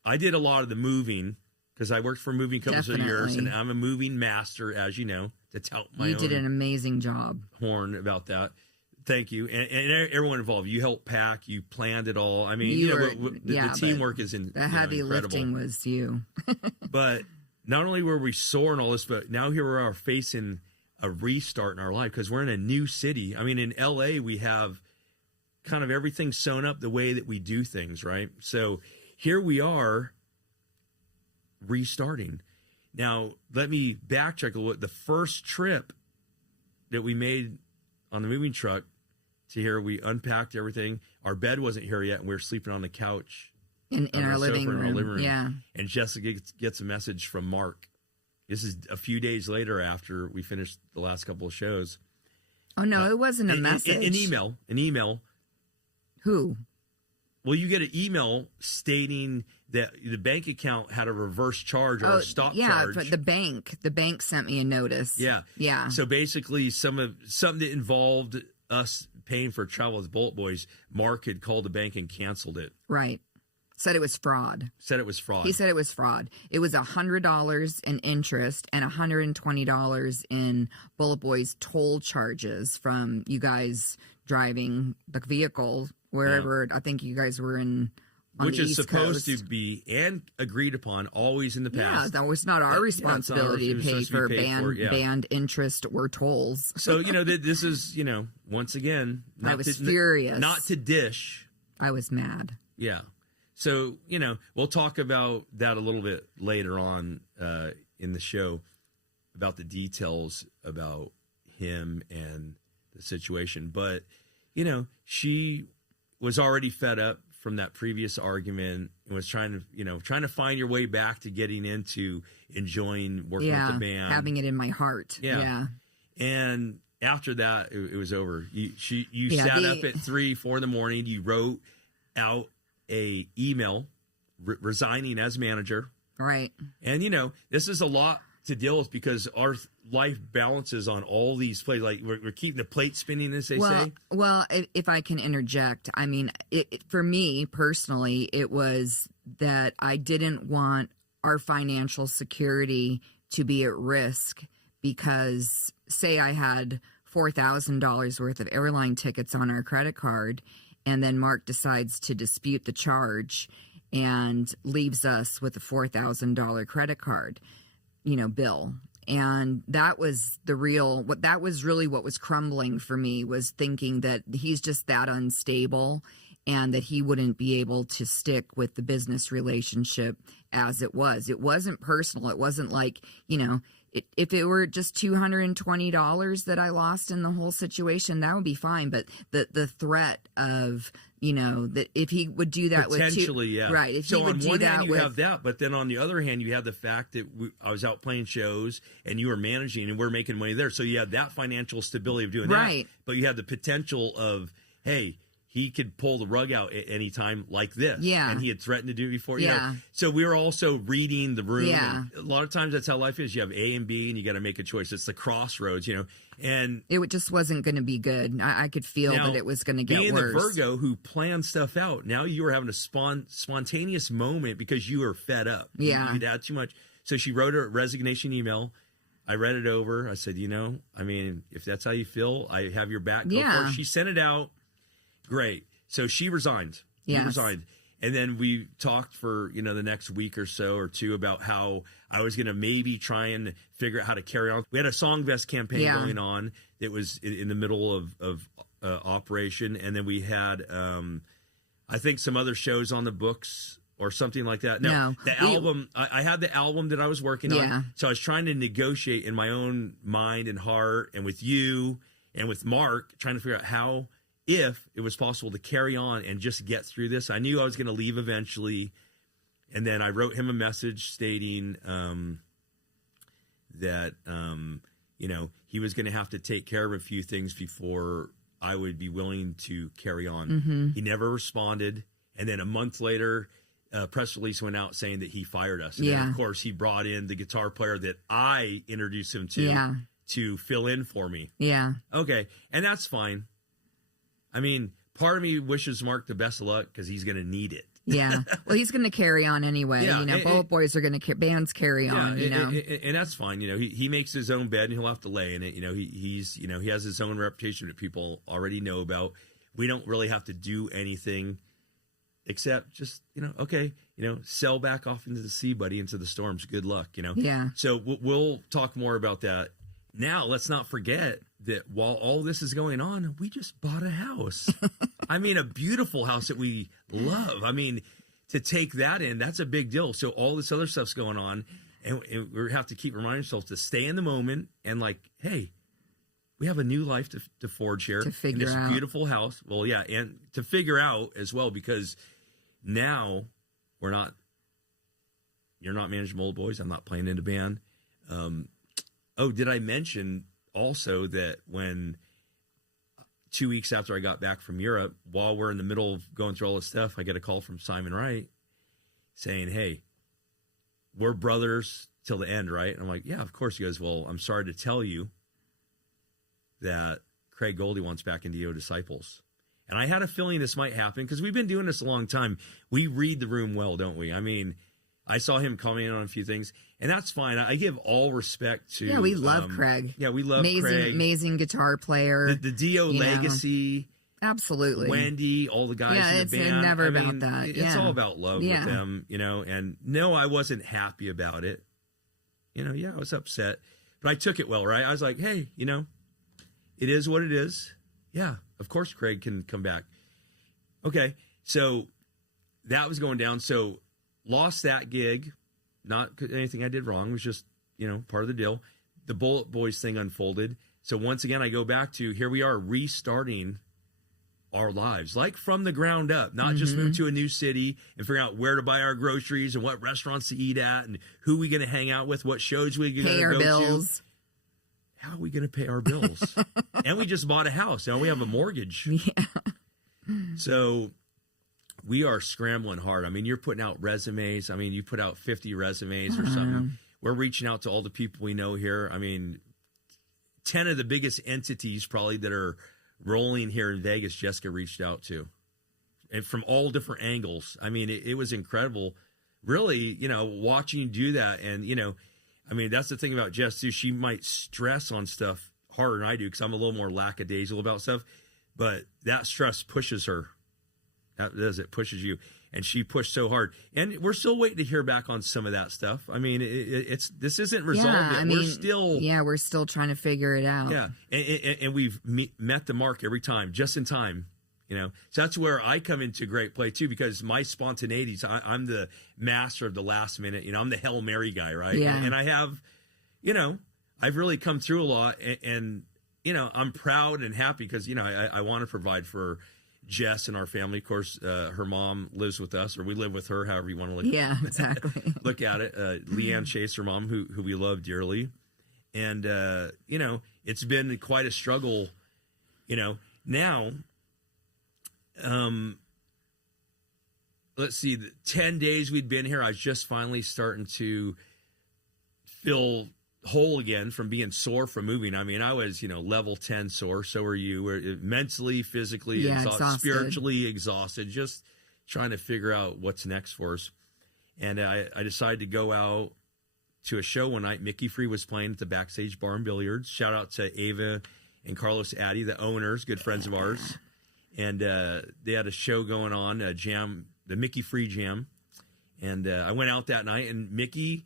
I did a lot of the moving because I worked for a moving company for years, and I'm a moving master, as you know, to tout my own. You did an amazing job. Horn about that. Thank you. And everyone involved. You helped pack. You planned it all. I mean, the teamwork is incredible. The heavy lifting was you. But not only were we sore and all this, but now here we are facing a restart in our life because we're in a new city. I mean, in LA, we have kind of everything sewn up the way that we do things, right? So here we are restarting. Now, let me backtrack a little. The first trip that we made on the moving truck to here, we unpacked everything. Our bed wasn't here yet, and we were sleeping on the couch. In our living room. Yeah. And Jessica gets a message from Mark. This is a few days later after we finished the last couple of shows. Oh, no, it wasn't a message. An email. Who? Well, you get an email stating that the bank account had a reverse charge or a stop charge. Yeah, but the bank sent me a notice. Yeah. Yeah. So basically something that involved us paying for travel with Bolt Boys, Mark had called the bank and canceled it. Right. Said it was fraud. He said it was fraud. It was $100 in interest and $120 in Bullet Boys toll charges from you guys driving the vehicle wherever. I think you guys were in. Which is supposed to be and agreed upon always in the past. Yeah, that was not our responsibility to pay for band interest or tolls. So, this is, once again. I was furious. Not to dish. I was mad. Yeah. So, we'll talk about that a little bit later on in the show about the details about him and the situation. But, you know, she was already fed up from that previous argument and was trying to find your way back to getting into enjoying working with the band. Having it in my heart. Yeah. And after that, it was over. You sat up at 3, 4 in the morning. You wrote out a email resigning as manager. Right. And, you know, this is a lot to deal with because our life balances on all these plates. Like we're keeping the plate spinning, as they say. Well, if I can interject, I mean, for me personally, it was that I didn't want our financial security to be at risk because, say, I had $4,000 worth of airline tickets on our credit card, and then Mark decides to dispute the charge and leaves us with a $4,000 credit card, bill. And that was really what was crumbling for me, was thinking that he's just that unstable and that he wouldn't be able to stick with the business relationship as it was. It wasn't personal. It wasn't like, if it were just $220 that I lost in the whole situation, that would be fine. But the threat of, that if he would do that potentially, with yeah, right. If so he would on do one that hand you with, have that, but then on the other hand you have the fact that I was out playing shows and you were managing and we're making money there. So you have that financial stability of doing right. that, but you have the potential of, hey, he could pull the rug out at any time like this. Yeah. And he had threatened to do it before. Yeah. So we were also reading the room. Yeah. And a lot of times that's how life is. You have A and B and you got to make a choice. It's the crossroads, and it just wasn't going to be good. I could feel that it was going to get worse. Being the Virgo who planned stuff out, now you were having a spontaneous moment because you were fed up. Yeah. You'd had too much. So she wrote a resignation email. I read it over. I said, if that's how you feel, I have your back. Go for it. She sent it out. Great. So she resigned. Yes. She resigned. And then we talked for, the next week or so or two about how I was going to maybe try and figure out how to carry on. We had a Songvest campaign going on that was in the middle of operation. And then we had, I think, some other shows on the books or something like that. No. The album, I had the album that I was working on. So I was trying to negotiate in my own mind and heart and with you and with Mark, trying to figure out how, if it was possible to carry on and just get through this. I knew I was going to leave eventually. And then I wrote him a message stating that, he was going to have to take care of a few things before I would be willing to carry on. Mm-hmm. He never responded. And then a month later, a press release went out saying that he fired us. And then, of course, he brought in the guitar player that I introduced him to fill in for me. Yeah. Okay. And that's fine. I mean, part of me wishes Mark the best of luck because he's going to need it. Yeah. Well, he's going to carry on anyway. Both boys are going to bands carry on. And that's fine. He makes his own bed and he'll have to lay in it. He has his own reputation that people already know about. We don't really have to do anything except just sail back off into the sea, buddy, into the storms. Good luck. Yeah. So we'll talk more about that. Now, let's not forget that while all this is going on, we just bought a house. I mean, a beautiful house that we love. I mean, to take that in, that's a big deal. So all this other stuff's going on, and we have to keep reminding ourselves to stay in the moment and hey, we have a new life to forge here. To figure out. This beautiful house. Well, yeah, and to figure out as well, because now you're not managing old boys. I'm not playing in a band. Did I mention also that when 2 weeks after I got back from Europe, while we're in the middle of going through all this stuff, I get a call from Simon Wright saying, hey, we're brothers till the end, right? And I'm like, yeah, of course. He goes, well, I'm sorry to tell you that Craig Goldie wants back into Yo Disciples. And I had a feeling this might happen because we've been doing this a long time. We read the room well, don't we? I mean, I saw him comment on a few things, and that's fine. I give all respect to... Yeah, we love Craig. Yeah, we love Craig. Amazing guitar player. The Dio legacy. Absolutely. Wendy, all the guys in the band. It's never about that. It's all about love with them, and no, I wasn't happy about it. I was upset, but I took it well, right? I was like, hey, it is what it is. Yeah, of course Craig can come back. Okay, so that was going down. So lost that gig, not anything I did wrong. It was just, part of the deal. The Bullet Boys thing unfolded. So once again, I go back to here we are restarting our lives, like from the ground up, not just move to a new city and figure out where to buy our groceries and what restaurants to eat at and who we going to hang out with, what shows we going to go bills. to. How are we going to pay our bills? And we just bought a house. Now we have a mortgage. Yeah. So we are scrambling hard. I mean, you're putting out resumes. I mean, you put out 50 resumes or something. We're reaching out to all the people we know here. I mean, 10 of the biggest entities probably that are rolling here in Vegas, Jessica reached out to, and from all different angles. I mean, it was incredible, really, watching you do that. And, I mean, that's the thing about Jess too. She might stress on stuff harder than I do because I'm a little more lackadaisical about stuff, but that stress pushes her. That does, it pushes you. And she pushed so hard. And we're still waiting to hear back on some of that stuff. I mean, this isn't resolved yet. We're still trying to figure it out. Yeah. And we've met the mark every time, just in time. So that's where I come into great play too, because my spontaneity, I'm the master of the last minute. I'm the Hail Mary guy, right? Yeah. And I have, I've really come through a lot, and I'm proud and happy because, I want to provide for Jess and our family. Of course, her mom lives with us, or we live with her, however you want to look. Yeah, exactly. Look at it. Leanne Chase, her mom, who we love dearly. And, it's been quite a struggle, now, let's see, 10 days we'd been here. I was just finally starting to feel whole again from being sore from moving. I mean, I was, level 10 sore. So are you. We're mentally, physically, exhausted, spiritually exhausted, just trying to figure out what's next for us. And I decided to go out to a show one night. Mickey Free was playing at the Backstage Bar and Billiards. Shout out to Ava and Carlos Addy, the owners, good friends of ours. And they had a show going on, a jam, the Mickey Free Jam. And I went out that night, and Mickey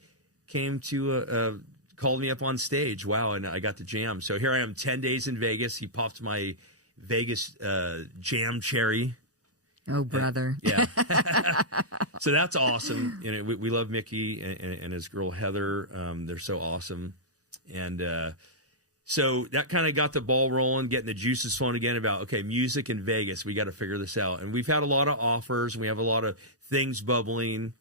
came to called me up on stage. Wow, and I got the jam. So here I am, 10 days in Vegas. He popped my Vegas jam cherry. Oh, brother. Yeah. So that's awesome. We love Mickey and his girl, Heather. They're so awesome. And so that kind of got the ball rolling, getting the juices flowing again about, okay, music in Vegas. We got to figure this out. And we've had a lot of offers, and we have a lot of things bubbling.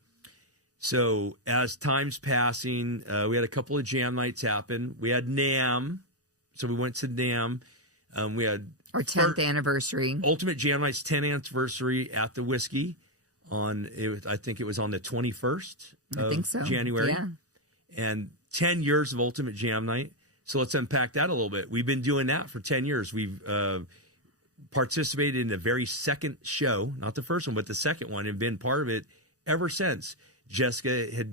So as time's passing, we had a couple of jam nights happen. We had NAMM. So we went to NAMM. We had our 10th anniversary. Ultimate Jam Night's 10th anniversary at the Whiskey I think it was on the 21st of January. Yeah. And 10 years of Ultimate Jam Night. So let's unpack that a little bit. We've been doing that for 10 years. We've participated in the very second show, not the first one, but the second one, and been part of it ever since. Jessica had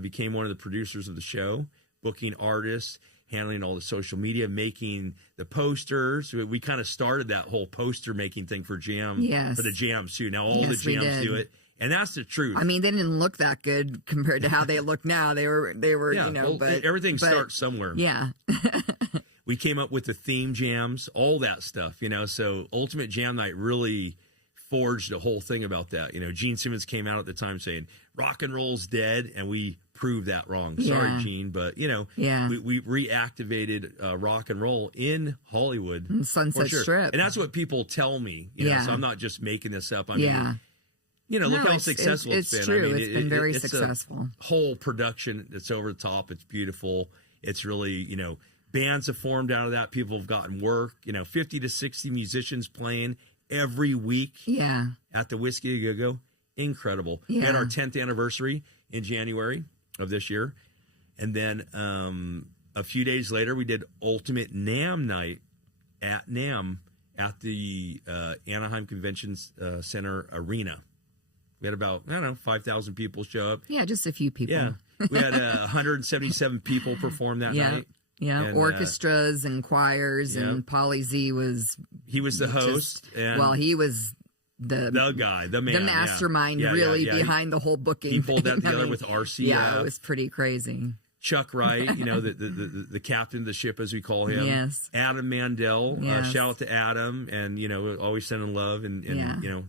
became one of the producers of the show, booking artists, handling all the social media, making the posters. We kind of started that whole poster making thing for Jam, for the jams too. Now all the jams do it. And that's the truth. I mean, they didn't look that good compared to how they look now. They were, but everything starts somewhere. Yeah. We came up with the theme jams, all that stuff, so Ultimate Jam Night really forged a whole thing about that. Gene Simmons came out at the time saying rock and roll's dead, and we proved that wrong. Sorry, Gene, but we reactivated rock and roll in Hollywood, Sunset Strip, and that's what people tell me. So I'm not just making this up. I mean, look how successful it's been. True. I mean, it's been very successful. Whole production that's over the top. It's beautiful. It's really, bands have formed out of that. People have gotten work. 50 to 60 musicians playing every week. Yeah. At the Whiskey A Go. Incredible. Yeah. We had our 10th anniversary in January of this year. And then a few days later, we did Ultimate NAMM Night at NAMM at the Anaheim Convention Center Arena. We had about, 5,000 people show up. Yeah, just a few people. Yeah. We had 177 people perform that night. Yeah, and, orchestras and choirs, and Pauly Z was... He was the host. He was the guy, the man. The mastermind, behind the whole booking. He pulled that together with RCF. Yeah, it was pretty crazy. Chuck Wright, the captain of the ship, as we call him. Yes. Adam Mandel. Shout out to Adam, and, always sending love, and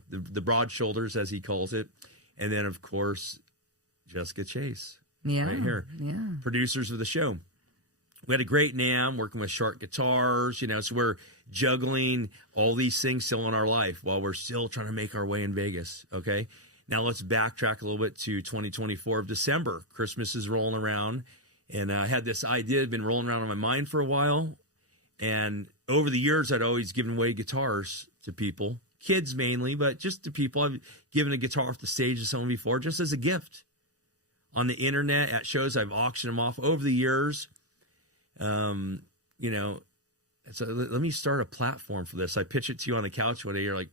the broad shoulders, as he calls it. And then, of course, Jessica Chase. Yeah. Right here. Yeah. Producers of the show. we had a great NAM working with Shark Guitars, so we're juggling all these things still in our life while we're still trying to make our way in Vegas. Okay. Now let's backtrack a little bit to 2024 of December. Christmas is rolling around, and I had this idea had been rolling around in my mind for a while. And over the years, I'd always given away guitars to people, kids mainly, but just to people. I've given a guitar off the stage to someone before, just as a gift. On the internet, at shows, I've auctioned them off over the years. So let me start a platform for this. I pitch it to you on the couch one day. You're like,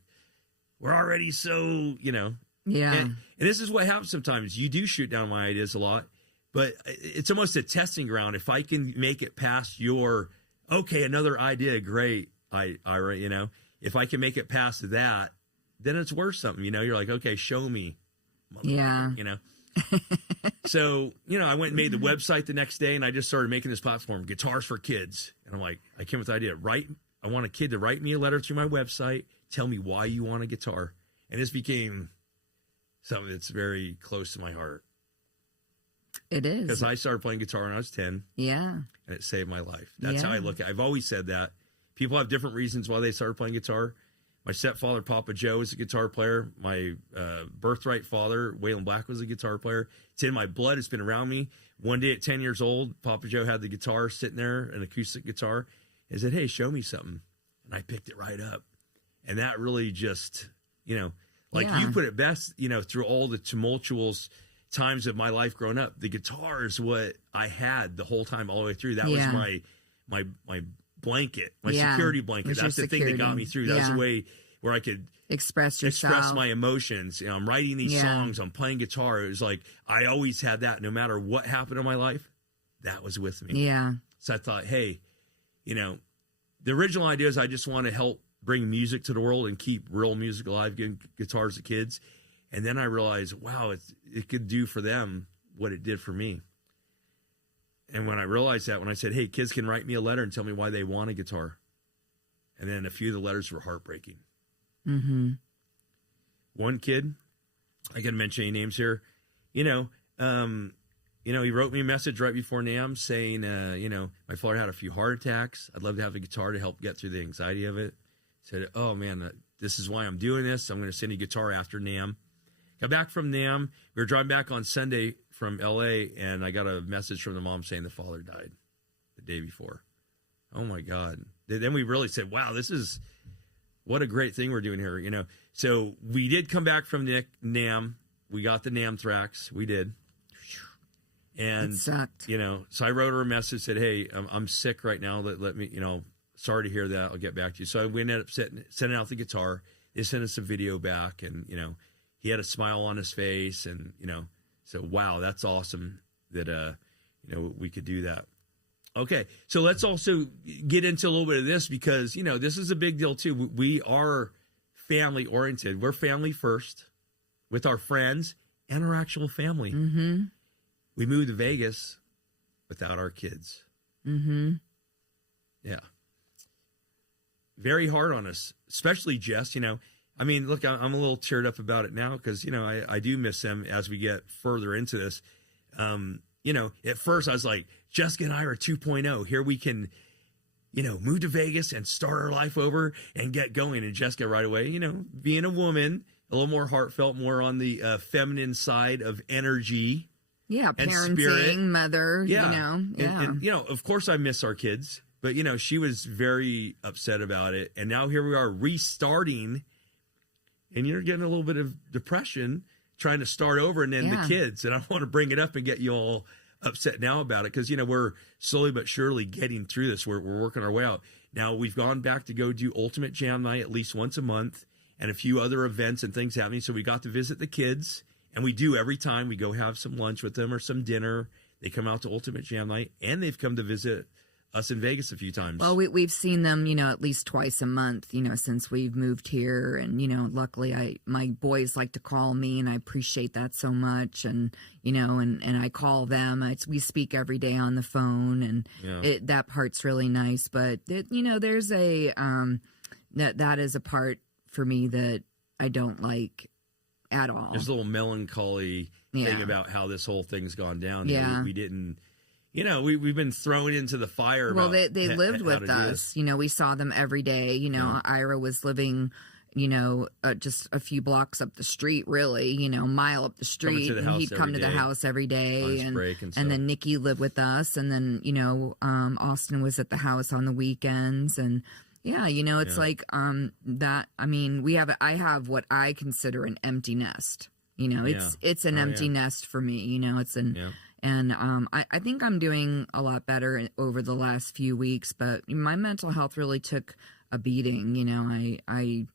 we're already so, Yeah. And this is what happens sometimes. You do shoot down my ideas a lot, but it's almost a testing ground. If I can make it past your, okay, another idea, great, Ira, if I can make it past that, then it's worth something, you're like, okay, show me. Yeah. So, I went and made the website the next day, and I just started making this platform, Guitars for Kids. And I'm like, I came with the idea, I want a kid to write me a letter through my website, tell me why you want a guitar. And this became something that's very close to my heart. It is. Because I started playing guitar when I was 10. Yeah. And it saved my life. That's how I look at it. I've always said that. People have different reasons why they started playing guitar. My stepfather, Papa Joe, is a guitar player. My birthright father, Ira Black, was a guitar player. It's in my blood. It's been around me. One day at 10 years old, Papa Joe had the guitar sitting there, an acoustic guitar. He said, hey, show me something. And I picked it right up. And that really just, you put it best, through all the tumultuous times of my life growing up, the guitar is what I had the whole time, all the way through. That was my blanket, my security blanket. That's the thing that got me through. That was the way where I could express my emotions. I'm writing these songs, I'm playing guitar. It was like I always had that. No matter what happened in my life, that was with me. Yeah. So I thought, hey, the original idea is I just want to help bring music to the world and keep real music alive, giving guitars to kids. And then I realized, wow, it could do for them what it did for me. And when I realized that, when I said, hey, kids can write me a letter and tell me why they want a guitar. And then a few of the letters were heartbreaking. Mm-hmm. One kid, I can mention any names here, he wrote me a message right before NAMM saying, my father had a few heart attacks. I'd love to have a guitar to help get through the anxiety of it. Said, oh, man, this is why I'm doing this. I'm going to send you a guitar after NAMM. Got back from NAMM. We were driving back on Sunday from L.A., and I got a message from the mom saying the father died the day before. Oh, my God. Then we really said, wow, what a great thing we're doing here, So we did come back from NAMM. We got the NAMM tracks. We did. And, it sucked. So I wrote her a message, said, hey, I'm sick right now. Let me, sorry to hear that. I'll get back to you. So we ended up sending out the guitar. They sent us a video back, and, he had a smile on his face, and, so, wow, that's awesome that, we could do that. Okay, so let's also get into a little bit of this because, this is a big deal, too. We are family-oriented. We're family first with our friends and our actual family. Mm-hmm. We moved to Vegas without our kids. Mm-hmm. Yeah. Very hard on us, especially Jess, look, I'm a little teared up about it now because, I do miss them as we get further into this. At first I was like, Jessica and I are 2.0. Here we can, move to Vegas and start our life over and get going. And Jessica right away, being a woman, a little more heartfelt, more on the feminine side of energy. Yeah, and parenting, spirit. mother, Yeah. And, of course I miss our kids, but, she was very upset about it. And now here we are restarting, and you're getting a little bit of depression trying to start over, and then the kids. And I want to bring it up and get you all upset now about it because, we're slowly but surely getting through this. We're working our way out. Now, we've gone back to go do Ultimate Jam Night at least once a month and a few other events and things happening. So we got to visit the kids, and we do every time we go have some lunch with them or some dinner. They come out to Ultimate Jam Night, and they've come to visit us in Vegas a few times. Well, we've seen them, at least twice a month, since we've moved here. And, luckily my boys like to call me, and I appreciate that so much. And, and I call them. We speak every day on the phone, and that part's really nice. But, there's that is a part for me that I don't like at all. There's a little melancholy thing about how this whole thing's gone down. Yeah. We didn't, you know, we've been thrown into the fire. Well, about they lived with us. You know, we saw them every day. You know, Ira was living, you know, just a few blocks up the street, really, you know, a mile up the street. And he'd come to the house every day. And then Nikki lived with us. And then, you know, Austin was at the house on the weekends. And yeah, you know, it's like that. I mean, I have what I consider an empty nest. You know, it's an empty nest for me. You know, it's and I think I'm doing a lot better over the last few weeks, but my mental health really took a beating. You know, I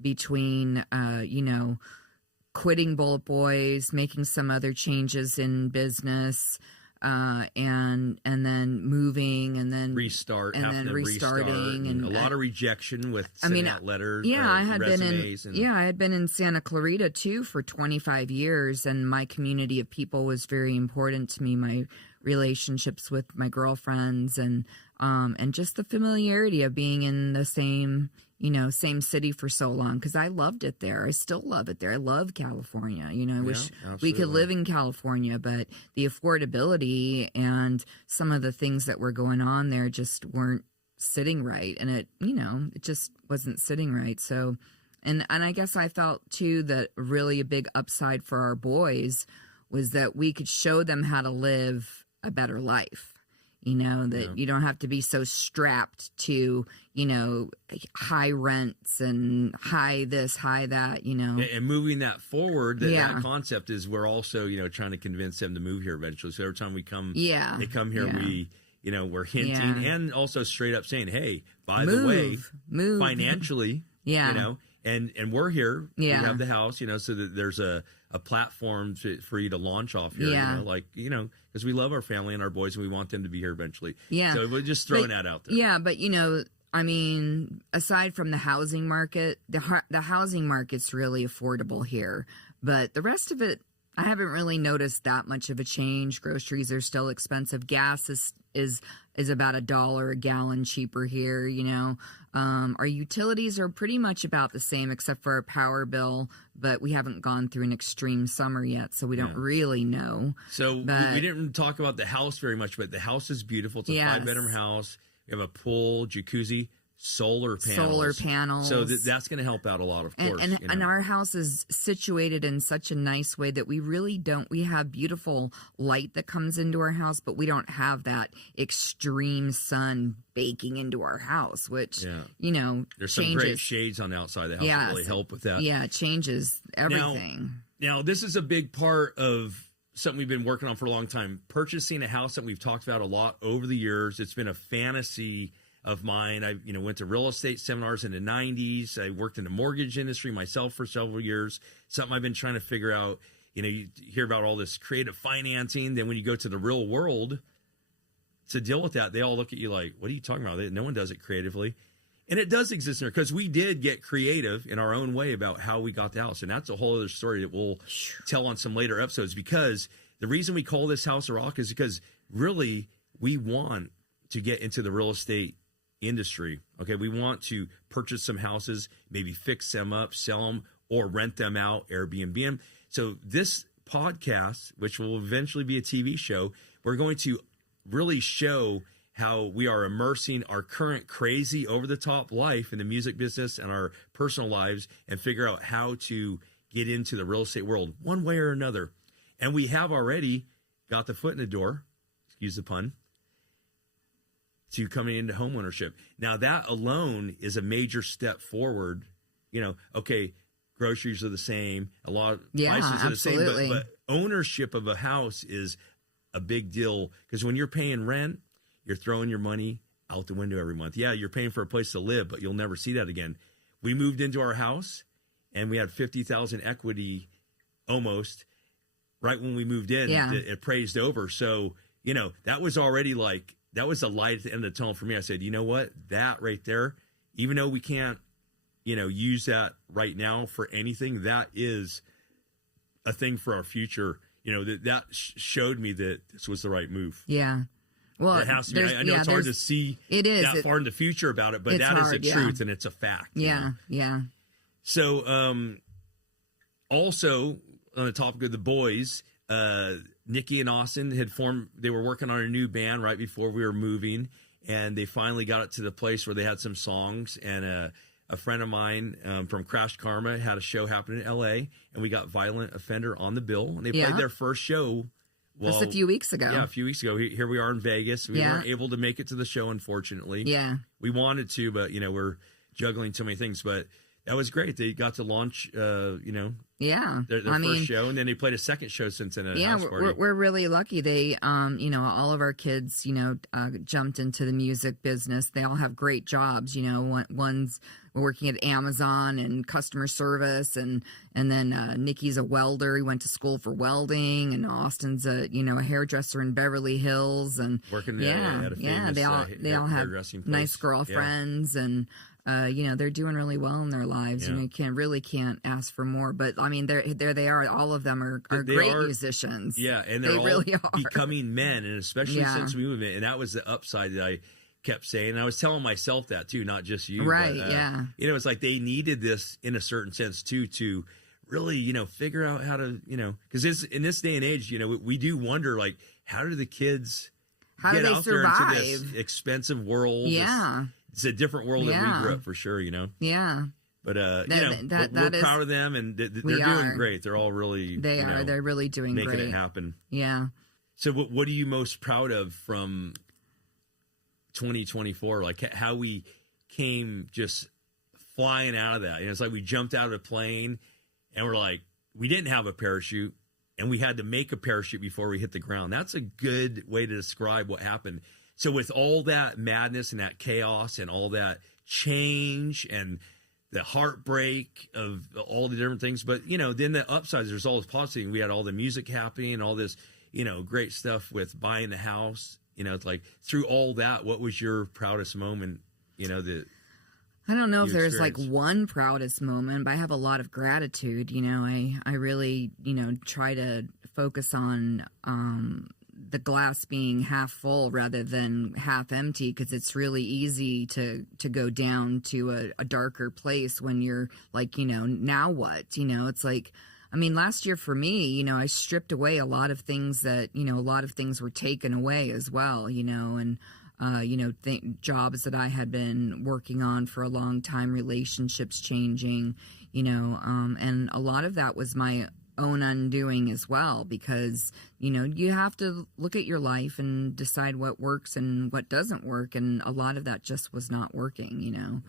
between, you know, quitting Bullet Boys, making some other changes in business, and then moving and then restarting and a lot of rejection with sending out letters. Yeah, I had resumes been in Santa Clarita too for 25 years, and my community of people was very important to me. My relationships with my girlfriends and just the familiarity of being in the same city for so long, because I loved it there. I still love it there. I love California. You know, I wish we could live in California, but the affordability and some of the things that were going on there just weren't sitting right. And it just wasn't sitting right. So, and I guess I felt too that really a big upside for our boys was that we could show them how to live a better life. You know, that you don't have to be so strapped to, you know, high rents and high this, high that, you know. And moving that forward, that concept is we're also, you know, trying to convince them to move here eventually. So every time we come, they come here, we, you know, we're hinting and also straight up saying, hey, by the way, financially, you know, and we're here. We have the house, you know, so that there's a platform for you to launch off here, you know, like, you know, because we love our family and our boys and we want them to be here eventually. Yeah. So we're just throwing that out there. Yeah, but, you know, I mean, aside from the housing market, the housing market's really affordable here. But the rest of it, I haven't really noticed that much of a change. Groceries are still expensive. Gas is about $1 a gallon cheaper here, you know. Our utilities are pretty much about the same except for our power bill, but we haven't gone through an extreme summer yet, so we don't really know. So we didn't talk about the house very much, but the house is beautiful. It's a 5-bedroom house. We have a pool, jacuzzi, solar panels. So that's going to help out a lot, of course. And our house is situated in such a nice way that we really don't. We have beautiful light that comes into our house, but we don't have that extreme sun baking into our house, which you know, there's some great shades on the outside of the house that really help with that. Yeah, it changes everything. Now this is a big part of something we've been working on for a long time. Purchasing a house that we've talked about a lot over the years. It's been a fantasy of mine. I went to real estate seminars in the 90s. I worked in the mortgage industry myself for several years. Something I've been trying to figure out. You know, you hear about all this creative financing. Then when you go to the real world to deal with that, they all look at you like, what are you talking about? No one does it creatively. And it does exist in there because we did get creative in our own way about how we got the house. And that's a whole other story that we'll tell on some later episodes, because the reason we call this House of Rock is because really we want to get into the real estate industry. Okay, we want to purchase some houses, maybe fix them up, sell them, or rent them out, Airbnb them. So this podcast, which will eventually be a TV show, we're going to really show how we are immersing our current crazy over-the-top life in the music business and our personal lives and figure out how to get into the real estate world one way or another. And we have already got the foot in the door, excuse the pun, to coming into homeownership. Now, that alone is a major step forward. You know, okay, groceries are the same, a lot of prices are the same, but ownership of a house is a big deal, because when you're paying rent, you're throwing your money out the window every month. Yeah, you're paying for a place to live, but you'll never see that again. We moved into our house, and we had $50,000 equity almost right when we moved in. It appraised over. So, you know, that was already like, that was the light at the end of the tunnel for me. I said, you know what? That right there, even though we can't, you know, use that right now for anything, that is a thing for our future. You know, that showed me that this was the right move. Yeah. Well, it has to be. I know it's hard to see that far in the future about it, but that is the truth, and it's a fact. Yeah, yeah. So, also on the topic of the boys, Nikki and Austin had formed, they were working on a new band right before we were moving, and they finally got it to the place where they had some songs. And a friend of mine from Crash Karma had a show happen in LA, and we got Violent Offender on the bill, and they played their first show. Well, just a few weeks ago. Yeah, a few weeks ago. Here we are in Vegas. We weren't able to make it to the show, unfortunately. Yeah. We wanted to, but, we're juggling so many things. But that was great. They got to launch, their first show, and then they played a second show since then at a house party. We're really lucky. They, all of our kids, jumped into the music business. They all have great jobs. One's working at Amazon and customer service, and then Nikki's a welder. He went to school for welding, and Austin's a hairdresser in Beverly Hills, and working at a famous they all have place. nice girlfriends and. They're doing really well in their lives. Yeah. You can't ask for more. But I mean, there they are. All of them are great musicians. Yeah, and they really are becoming men, and especially since we moved in. And that was the upside that I kept saying. And I was telling myself that too, not just you. Right? But, it's like they needed this in a certain sense too to really, figure out how to, because in this day and age, we do wonder, like, how do the kids get out there into this expensive world? Yeah. It's a different world than we grew up, for sure, Yeah. But, we're proud of them, and they're doing great. They're all really, they're really doing making great. it happen. Yeah. So what are you most proud of from 2024? Like how we came just flying out of that. It's like we jumped out of a plane, and we're like, we didn't have a parachute, and we had to make a parachute before we hit the ground. That's a good way to describe what happened. So with all that madness and that chaos and all that change and the heartbreak of all the different things, but, then the upsides, there's all this positive. We had all the music happening and all this, great stuff with buying the house. It's like through all that, what was your proudest moment, that I don't know if there's like one proudest moment, but I have a lot of gratitude. I really, try to focus on the glass being half full rather than half empty, because it's really easy to go down to a darker place when you're like, now what? It's like, I mean, last year for me, I stripped away a lot of things that, a lot of things were taken away as well, and jobs that I had been working on for a long time, relationships changing, and a lot of that was my own undoing as well, because you have to look at your life and decide what works and what doesn't work, and a lot of that just was not working.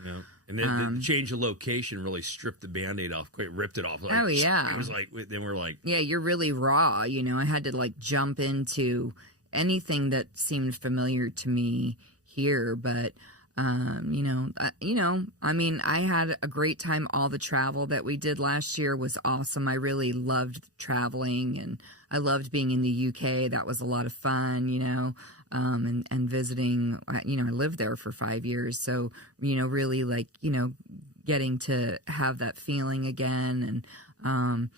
Yeah. And then the change of location really stripped the Band-Aid off, quite ripped it off. Like, oh yeah, it was like, then we're like, yeah, you're really raw. I had to like jump into anything that seemed familiar to me here, but I mean, I had a great time. All the travel that we did last year was awesome. I really loved traveling, and I loved being in the UK. That was a lot of fun, and visiting. I lived there for 5 years. So, really like, getting to have that feeling again. And,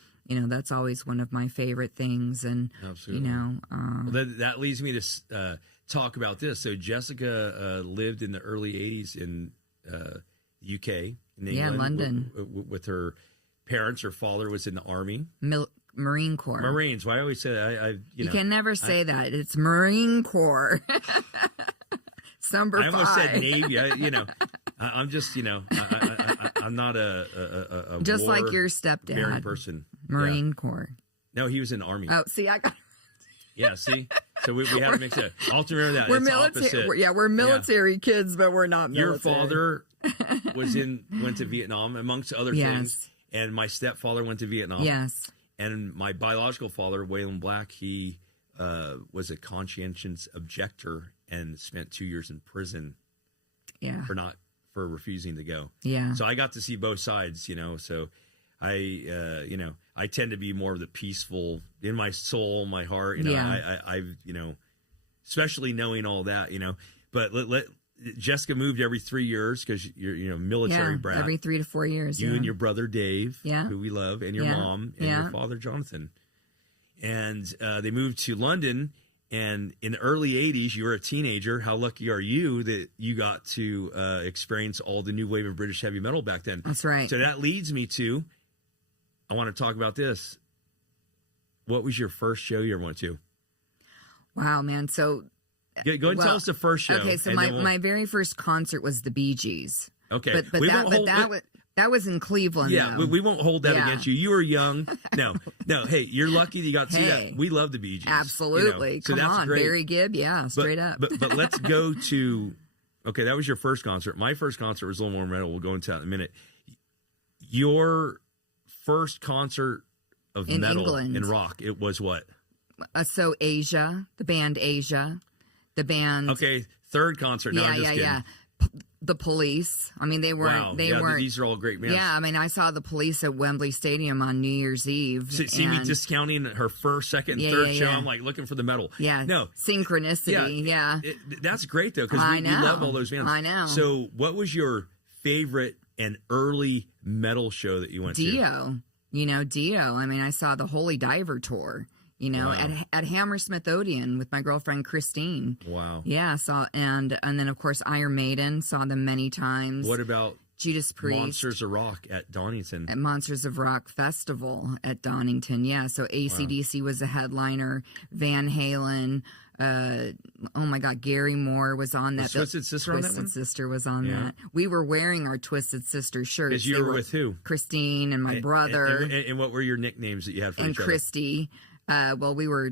that's always one of my favorite things. And, absolutely. Well, that leads me to talk about this. So Jessica lived in the early 80s in UK, in England. Yeah, London. With her parents. Her father was in the Army. Marine Corps. Marines. Why I always say that? You can never say that. It's Marine Corps. Number 5. I almost said Navy. I'm just, I'm not a just like your stepdad. Person. Marine Corps. No, he was in the Army. Oh, see, I got. Yeah, see? So we had to mix it. I'll have to remember that. We're it's military. We're military kids, but we're not military. Your father went to Vietnam, amongst other things. And my stepfather went to Vietnam. Yes. And my biological father, Ira Black, he was a conscientious objector and spent 2 years in prison. Yeah. For refusing to go. Yeah. So I got to see both sides, so I tend to be more of the peaceful in my soul, my heart, I've, especially knowing all that, but Jessica moved every 3 years because you're military brat. Every 3 to 4 years. You and your brother Dave, yeah, who we love, and your mom and your father Jonathan, and they moved to London. And in the early 80s, you were a teenager. How lucky are you that you got to experience all the new wave of British heavy metal back then? That's right. So that leads me to, I want to talk about this. What was your first show you ever went to? Wow, man. So Go ahead and tell us the first show. Okay, so and my very first concert was the Bee Gees. Okay, but that was in Cleveland. Yeah, though. we won't hold that against you. You were young. No. Hey, you're lucky that you got to see that. We love the Bee Gees. Absolutely. So Come that's on, great. Barry Gibb. Yeah, straight up. But let's go to. Okay, that was your first concert. My first concert was a little more metal. We'll go into that in a minute. Your first concert of in metal England. and rock, it was what? So Asia, the band Asia, the band. Okay, third concert. No, I'm just kidding. The Police. I mean, they weren't. Wow. They weren't. These are all great bands. Yeah, I mean, I saw the Police at Wembley Stadium on New Year's Eve. See me discounting her first, second, third show. I'm like looking for the metal. Yeah. No. Synchronicity. Yeah. That's great though, because we love all those bands. I know. So, what was your favorite and early metal show that you went to? Dio. Dio. I mean, I saw the Holy Diver tour. At Hammersmith Odeon with my girlfriend Christine. Wow. Yeah, and then of course Iron Maiden, saw them many times. What about Judas Priest? Monsters of Rock at Donington. At Monsters of Rock Festival at Donington, yeah. So AC/DC was a headliner. Van Halen. Oh my God, Gary Moore was on that. Was Twisted Sister on that one? Twisted Sister was on that. We were wearing our Twisted Sister shirts. Because you were with who? Christine and my brother. And what were your nicknames that you had for each other? And Christy. We were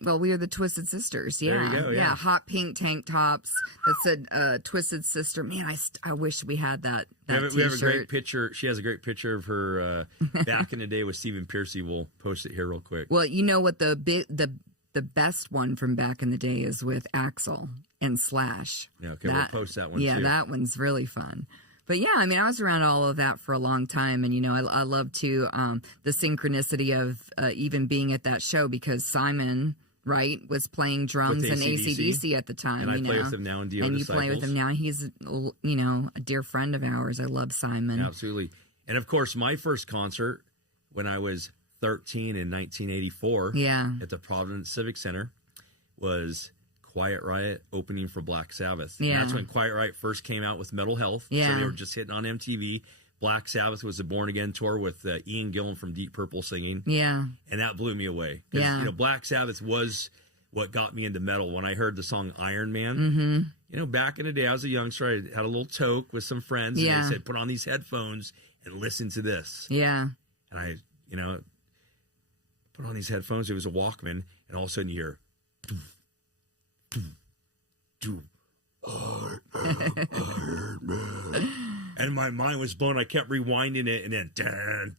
the Twisted Sisters. Yeah, there you go, yeah. Hot pink tank tops that said "Twisted Sister." Man, I wish we had that. We have a great picture. She has a great picture of her back in the day with Stephen Piercy. We'll post it here real quick. Well, you know what the best one from back in the day is with Axl and Slash. Yeah, okay, we'll post that one. Yeah, too. that one's really fun. But yeah, I mean, I was around all of that for a long time, and I love to the synchronicity of even being at that show because Simon was playing drums and AC/DC at the time. And I play with him now in Dio and Disciples. You play with him now. He's a dear friend of ours. I love Simon. Absolutely. And of course, my first concert when I was 13 in 1984 at the Providence Civic Center was Quiet Riot opening for Black Sabbath. Yeah. And that's when Quiet Riot first came out with Mental Health. Yeah. So they were just hitting on MTV. Black Sabbath was a Born Again tour with Ian Gillan from Deep Purple singing. Yeah. And that blew me away. Yeah. Black Sabbath was what got me into metal. When I heard the song Iron Man, back in the day, I was a youngster. I had a little toke with some friends. And they said, put on these headphones and listen to this. Yeah. And I, put on these headphones. It was a Walkman. And all of a sudden you hear, Iron Man. And my mind was blown. I kept rewinding it, and then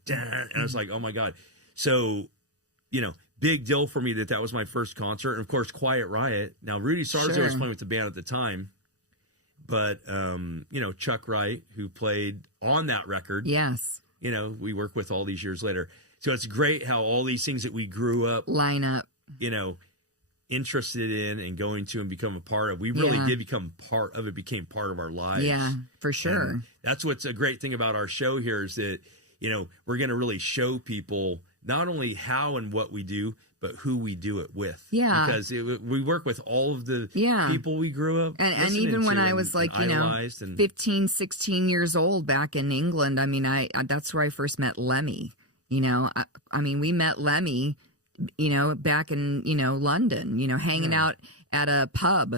and I was like, "Oh my God!" So, big deal for me that was my first concert, and of course, Quiet Riot. Now, Rudy Sarzo was playing with the band at the time, but Chuck Wright, who played on that record, we work with all these years later. So it's great how all these things that we grew up line up, interested in and going to and become a part of. We really did become part of it, became part of our lives. Yeah, for sure. And that's what's a great thing about our show here is that, we're going to really show people not only how and what we do, but who we do it with. Yeah. Because we work with all of the people we grew up and even when I was like, 15, 16 years old back in England, I mean, that's where I first met Lemmy. I mean, we met Lemmy back in, London, hanging out at a pub,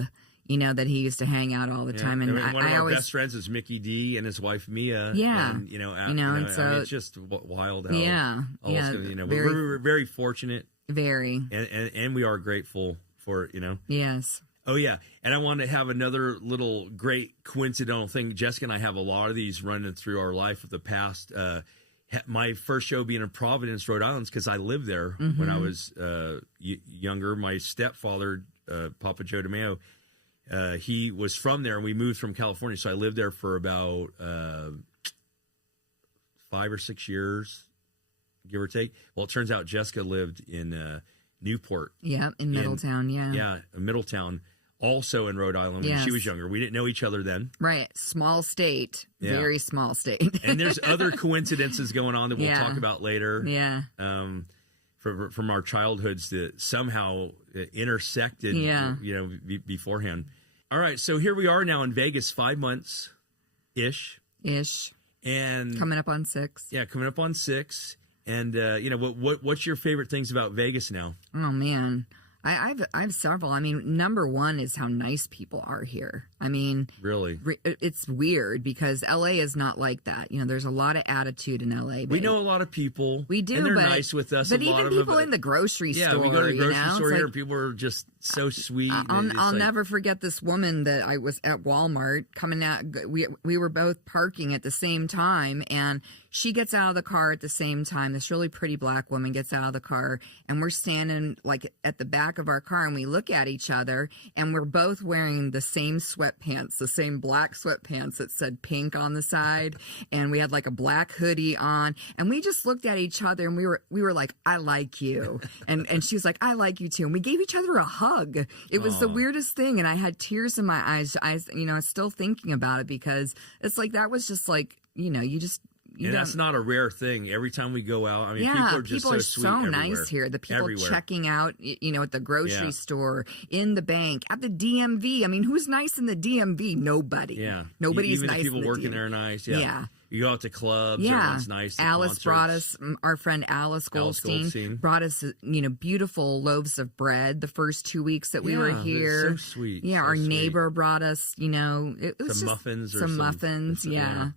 that he used to hang out all the time. And one of I our always, best friends is Mickey D and his wife Mia. Yeah. And, so I mean, it's just wild how we're very fortunate. Very. And we are grateful for it, Yes. Oh, yeah. And I want to have another little great coincidental thing. Jessica and I have a lot of these running through our life of the past. My first show being in Providence, Rhode Island, because I lived there when I was younger. My stepfather, Papa Joe DeMeo, he was from there, and we moved from California. So I lived there for about 5 or 6 years, give or take. Well, it turns out Jessica lived in Newport. Yeah, in Middletown, Yeah, Middletown. Also in Rhode Island when she was younger. We didn't know each other then. Right. Small state. Yeah. Very small state. And there's other coincidences going on that we'll talk about later. Yeah. From our childhoods that somehow intersected, beforehand. All right. So here we are now in Vegas, 5 months ish. And coming up on 6. Yeah, coming up on 6. And, what's your favorite things about Vegas now? Oh, man. I have several. I mean, number one is how nice people are here. I mean, Really? it's weird because LA is not like that. You know, there's a lot of attitude in LA. We know a lot of people. We do, and they're but nice with us. But a lot even of people them, in the grocery store. Yeah, we go to the grocery store here, like, and people are just so sweet. I'll never forget this woman that I was at Walmart coming out. We were both parking at the same time, and she gets out of the car at the same time. This really pretty black woman gets out of the car, and we're standing like at the back of our car, and we look at each other, and we're both wearing the same sweatpants, the same black sweatpants that said pink on the side, and we had like a black hoodie on, and we just looked at each other, and we were like, I like you, and she was like, I like you too, and we gave each other a hug. It was the weirdest thing, and I had tears in my eyes. I'm still thinking about it because it's like that was just like, and that's not a rare thing. Every time we go out, I mean, people are just so sweet everywhere. Nice here. The people everywhere. checking out, at the grocery store, in the bank, at the DMV. I mean, who's nice in the DMV? Nobody. Yeah. Nobody's Even nice. The people in the working DMV. there are nice. Yeah. Yeah. You go out to clubs. Yeah. Everyone's nice. Alice brought us, our friend Alice Goldstein brought us, beautiful loaves of bread the first 2 weeks that we were here. So sweet. Yeah. So our sweet. neighbor brought us, it was some just muffins. Muffins. Yeah.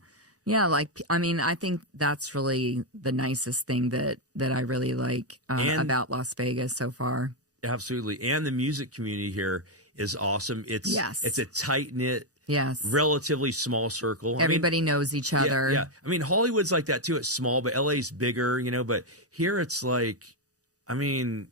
Yeah, I think that's really the nicest thing that I really like about Las Vegas so far. Absolutely. And the music community here is awesome. It's a tight-knit, relatively small circle. Everybody knows each other. Yeah. I mean, Hollywood's like that too. It's small, but LA's bigger, but here it's like, we're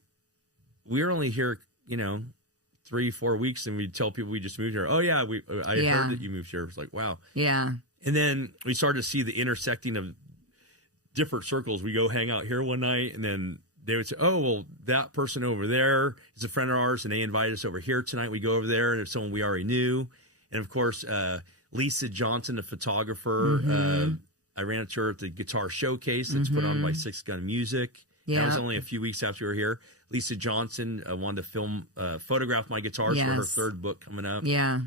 only here, 3-4 weeks, and we tell people we just moved here. Oh, yeah, I heard that you moved here. It's like, wow. Yeah. And then we started to see the intersecting of different circles. We go hang out here one night, and then they would say, oh, well, that person over there is a friend of ours, and they invited us over here tonight. We go over there, and it's someone we already knew. And, of course, Lisa Johnson, the photographer, I ran into her at the Guitar Showcase that's put on by Six Gun Music. Yeah. That was only a few weeks after we were here. Lisa Johnson wanted to photograph my guitars for her third book coming up. Yeah.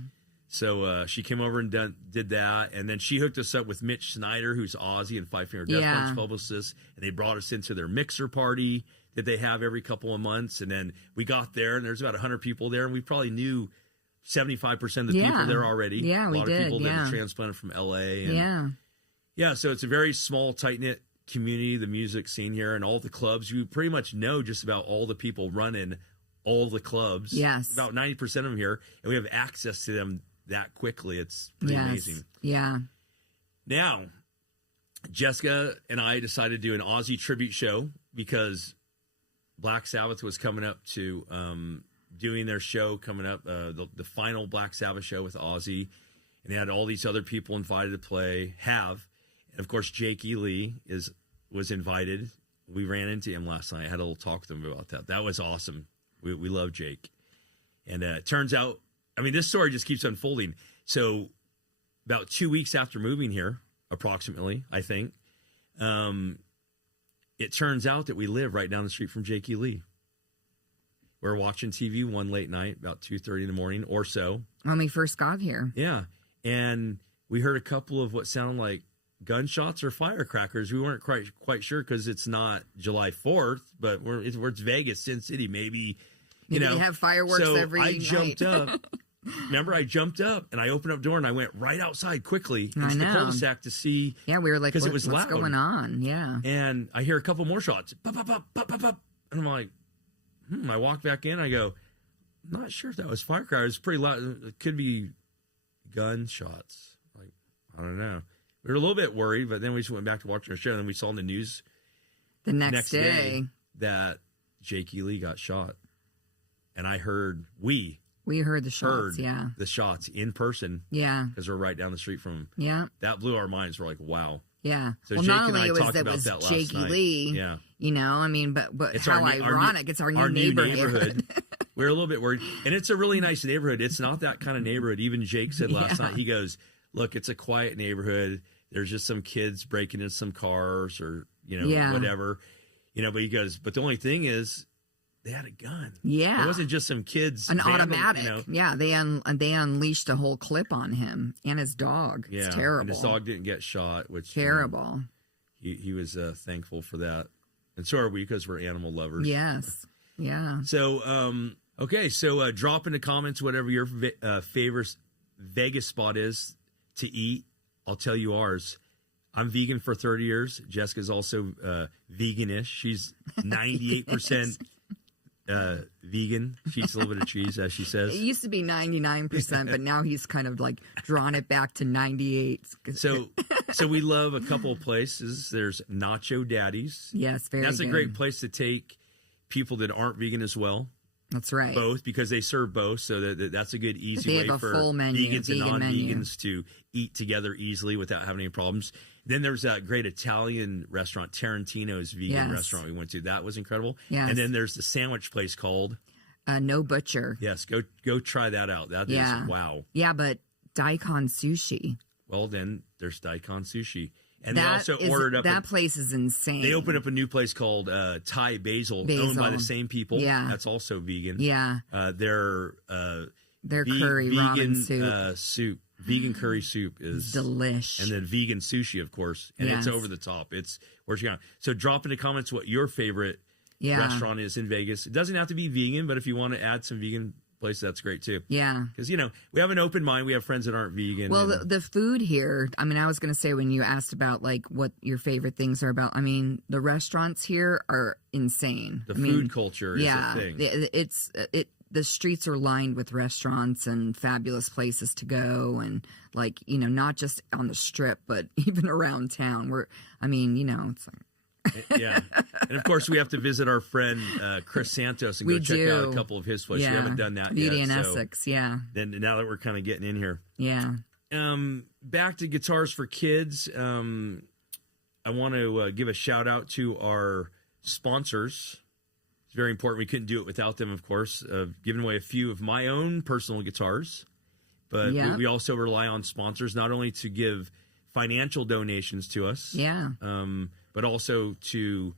So she came over and did that, and then she hooked us up with Mitch Snyder, who's Ozzy and Five Finger Death Punch publicist, and they brought us into their mixer party that they have every couple of months. And then we got there, and there's about 100 people there, and we probably knew 75% of the people there already. Yeah, a lot of people that were transplanted from LA. And so it's a very small, tight-knit community, the music scene here, and all the clubs. You pretty much know just about all the people running all the clubs. Yes. About 90% of them here, and we have access to them that quickly. It's pretty amazing. Yeah. Now, Jessica and I decided to do an Ozzy tribute show because Black Sabbath was coming up to doing their show coming up, the final Black Sabbath show with Ozzy, and they had all these other people invited to play. And of course, Jake E. Lee was invited. We ran into him last night. I had a little talk with him about that. That was awesome. We love Jake. And it turns out, this story just keeps unfolding. So about 2 weeks after moving here, approximately, I think, it turns out that we live right down the street from Jake E. Lee. We're watching TV one late night, about 2:30 in the morning or so. When we first got here. Yeah. And we heard a couple of what sounded like gunshots or firecrackers. We weren't quite sure because it's not July 4th, but it's Vegas, Sin City, maybe. They have fireworks every night. Jumped up. Remember, I jumped up and I opened up the door and I went right outside quickly into the cul-de-sac to see. Yeah, we were like, because it was what's loud. going on? Yeah. And I hear a couple more shots. Pop, pop, pop, pop, pop, pop. And I'm like, I walk back in. I go, I'm not sure if that was firecrackers. It's pretty loud. It could be gunshots. Like, I don't know. We were a little bit worried, but then we just went back to watching our show. And then we saw in the news the next day that Jake E. Lee got shot. And I heard, we heard the shots, the shots in person. Yeah. Because we're right down the street from him. Yeah. That blew our minds. We're like, wow. Yeah. So well, Jake not and only I was talked that about was that last Jake E. night. Lee, Yeah. but it's how ironic. It's our new neighborhood. We're a little bit worried. And it's a really nice neighborhood. It's not that kind of neighborhood. Even Jake said last night, he goes, look, it's a quiet neighborhood. There's just some kids breaking into some cars or, whatever. But he goes, but the only thing is, they had a gun. Yeah. It wasn't just some kids. An automatic. Yeah. They unleashed a whole clip on him and his dog. Yeah. It's terrible. And his dog didn't get shot, which. Terrible. He was thankful for that. And so are we because we're animal lovers. Yes. Yeah. So, okay. So drop in the comments whatever your favorite Vegas spot is to eat. I'll tell you ours. I'm vegan for 30 years. Jessica's also veganish. She's 98% vegan. She eats a little bit of cheese, as she says. It used to be 99%, but now he's kind of like drawn it back to 98. So we love a couple of places. There's Nacho Daddy's. Yes, very That's good. a great place to take people that aren't vegan as well. That's right. Both, because they serve both, so that's a good, easy They way have a for full menu, vegans and vegan menu. non-vegans to eat together easily without having any problems. Then there's that great Italian restaurant, Tarantino's vegan Yes. restaurant we went to. That was incredible. Yes. And then there's the sandwich place called No Butcher. Yes, go try that out. That is wow. Yeah, but Daikon Sushi. Well, then there's Daikon Sushi. And That they also is- ordered up that place is insane. they opened up a new place called Thai Basil, owned by the same people. Yeah. That's also vegan. Yeah, Their curry vegan ramen soup. soup. Vegan curry soup is Delish. and then vegan sushi, of course, and it's Yes. over the top. It's where's you going? So drop in the comments what your favorite restaurant is in Vegas. It doesn't have to be vegan, but if you want to add some vegan place, that's great too. Yeah. Because we have an open mind. We have friends that aren't vegan. Well, and- the food here, I mean, I was going to say when you asked about like what your favorite things are about, I mean, the restaurants here are insane. the I mean, food culture is a thing. The streets are lined with restaurants and fabulous places to go, and like not just on the strip, but even around town. It's like Yeah, and of course we have to visit our friend Chris Santos and go check out a couple of his places. We haven't done that Beauty yet. in so Essex, yeah, then now that we're kind of getting in here, yeah. Back to guitars for kids. I want to give a shout out to our sponsors. It's very important. We couldn't do it without them, of course. Giving away a few of my own personal guitars, but we also rely on sponsors not only to give financial donations to us, but also to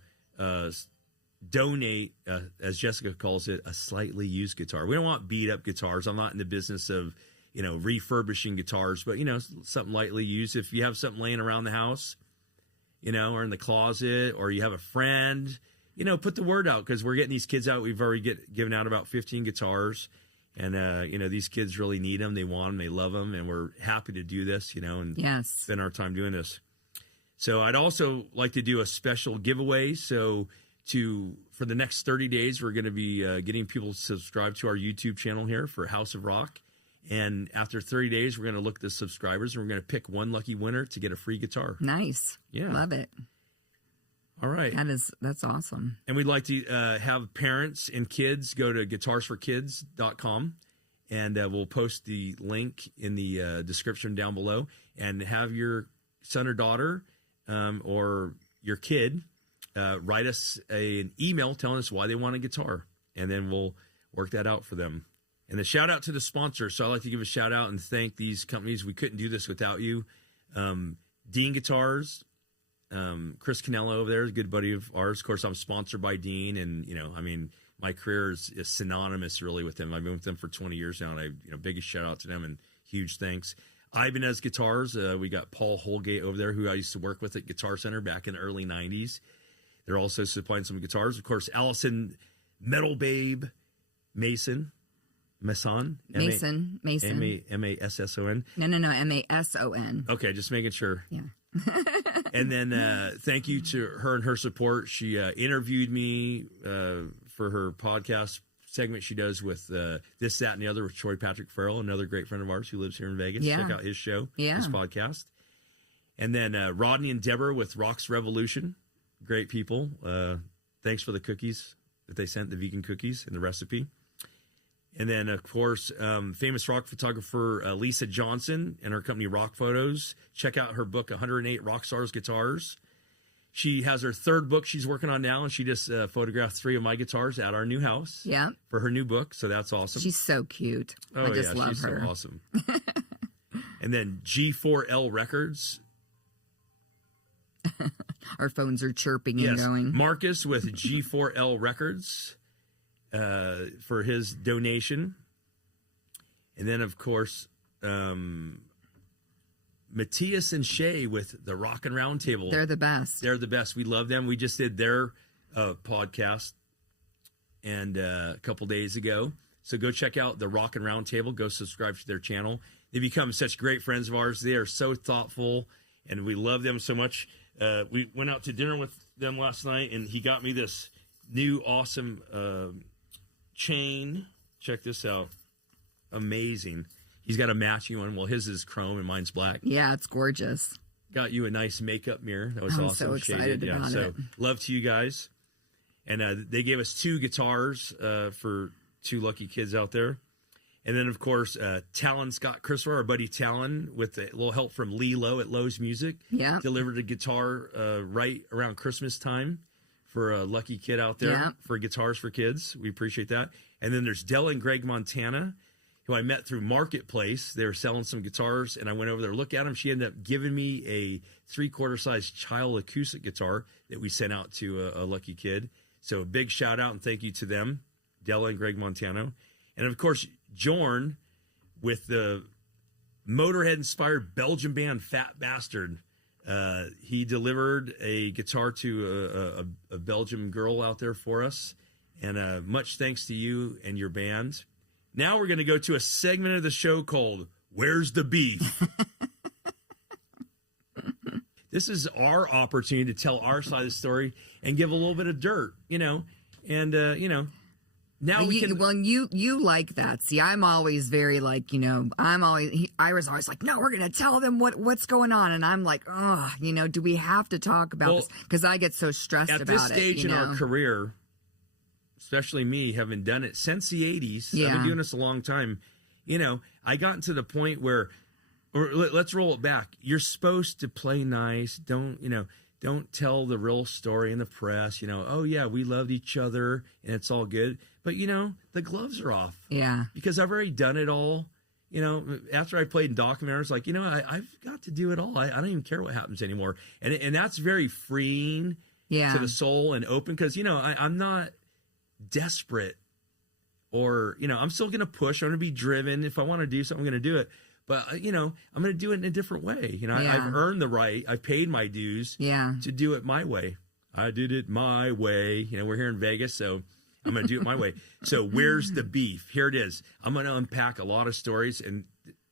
donate, as Jessica calls it, a slightly used guitar. We don't want beat up guitars. I'm not in the business of refurbishing guitars, but something lightly used. If you have something laying around the house, or in the closet, or you have a friend, put the word out, because we're getting these kids out. We've already given out about 15 guitars, and these kids really need them. They want them. They love them, and we're happy to do this. And spend our time doing this. So I'd also like to do a special giveaway. So for the next 30 days, we're going to be getting people to subscribe to our YouTube channel here for House of Rock. And after 30 days, we're going to look at the subscribers, and we're going to pick one lucky winner to get a free guitar. Nice. Yeah. Love it. All right. That's awesome. And we'd like to have parents and kids go to guitarsforkids.com, and we'll post the link in the description down below, and have your son or daughter or your kid write us an email telling us why they want a guitar, and then we'll work that out for them. And the shout out to the sponsor. So I'd like to give a shout out and thank these companies. We couldn't do this without you. Dean Guitars, Chris Canello over there is a good buddy of ours. Of course, I'm sponsored by Dean, and my career is synonymous really with them. I've been with them for 20 years now, and biggest shout out to them and huge thanks. Ibanez Guitars, we got Paul Holgate over there, who I used to work with at Guitar Center back in the early 90s. They're also supplying some guitars. Of course, Allison Metal Babe Mason. Mason. Mason. M-A-S-S-O-N. No, M-A-S-O-N. Okay, just making sure. Yeah. And then thank you to her and her support. She interviewed me for her podcast segment she does with This, That, and the Other with Troy Patrick Farrell, another great friend of ours who lives here in Vegas. Yeah. Check out his show, Yeah. his podcast. And then Rodney and Deborah with Rock's Revolution. Great people. Thanks for the cookies that they sent, the vegan cookies and the recipe. And then, of course, famous rock photographer Lisa Johnson and her company Rock Photos. Check out her book, 108 Rockstars Guitars. She has her third book she's working on now, and she just photographed 3 of my guitars at our new house. Yeah. For her new book, so that's awesome. She's so cute. Oh, I just love she's her. so awesome. And then G4L Records. Our phones are chirping Yes, and going. Marcus with G4L Records. For his donation. And then, of course, Matthias and Shay with the Rockin' Round Table. They're the best. They're the best. We love them. We just did their podcast. and a couple days ago. So go check out the Rock and Round Table. Go subscribe to their channel. They become such great friends of ours. They are so thoughtful, and we love them so much. We went out to dinner with them last night, and he got me this new awesome chain. Check this out. Amazing. He's got a matching one. Well, his is chrome and mine's black. Yeah, it's gorgeous. Got you a nice makeup mirror. That was I'm awesome. so excited about it. Love to you guys. And they gave us 2 guitars for 2 lucky kids out there. And then, of course, Talon Scott Christopher, our buddy Talon, with a little help from Lee Lowe at Lowe's Music, delivered a guitar right around Christmas time for a lucky kid out there for Guitars for Kids. We appreciate that. And then there's Dell and Greg Montana, who I met through Marketplace. They were selling some guitars, and I went over there to look at them. She ended up giving me a 3/4 size Child acoustic guitar that we sent out to a lucky kid. So a big shout out and thank you to them, Della and Greg Montano. And of course, Jorn with the Motorhead-inspired Belgian band Fat Bastard. He delivered a guitar to a Belgian girl out there for us. And much thanks to you and your band. Now we're going to go to a segment of the show called Where's the Beef? This is our opportunity to tell our side of the story and give a little bit of dirt, and, now we can. Well, you like that. See, I'm always very like, I was always like, no, we're going to tell them what's going on. And I'm like, oh, do we have to talk about this? Because I get so stressed about it. At this stage in our career, especially me, having done it since the 80s, I've been doing this a long time. I got to the point where, or let's roll it back. You're supposed to play nice. Don't tell the real story in the press. Oh yeah, we loved each other and it's all good. But the gloves are off. Yeah. Because I've already done it all. After I played in documentaries, like, I've got to do it all. I don't even care what happens anymore. And that's very freeing to the soul and open. Because, I'm not desperate or, I'm still going to push. I'm going to be driven. If I want to do something, I'm going to do it. But, I'm going to do it in a different way. I've earned the right. I've paid my dues to do it my way. I did it my way. We're here in Vegas, so I'm going to do it my way. So where's the beef? Here it is. I'm going to unpack a lot of stories, and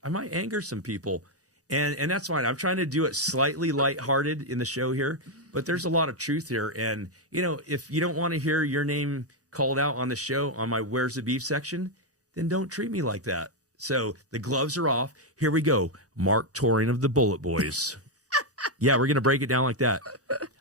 I might anger some people. And that's fine. I'm trying to do it slightly lighthearted in the show here, but there's a lot of truth here. And, if you don't want to hear your name called out on the show on my Where's the Beef section, then don't treat me like that. So the gloves are off. Here we go. Mark Toring of the Bullet Boys. Yeah, we're going to break it down like that.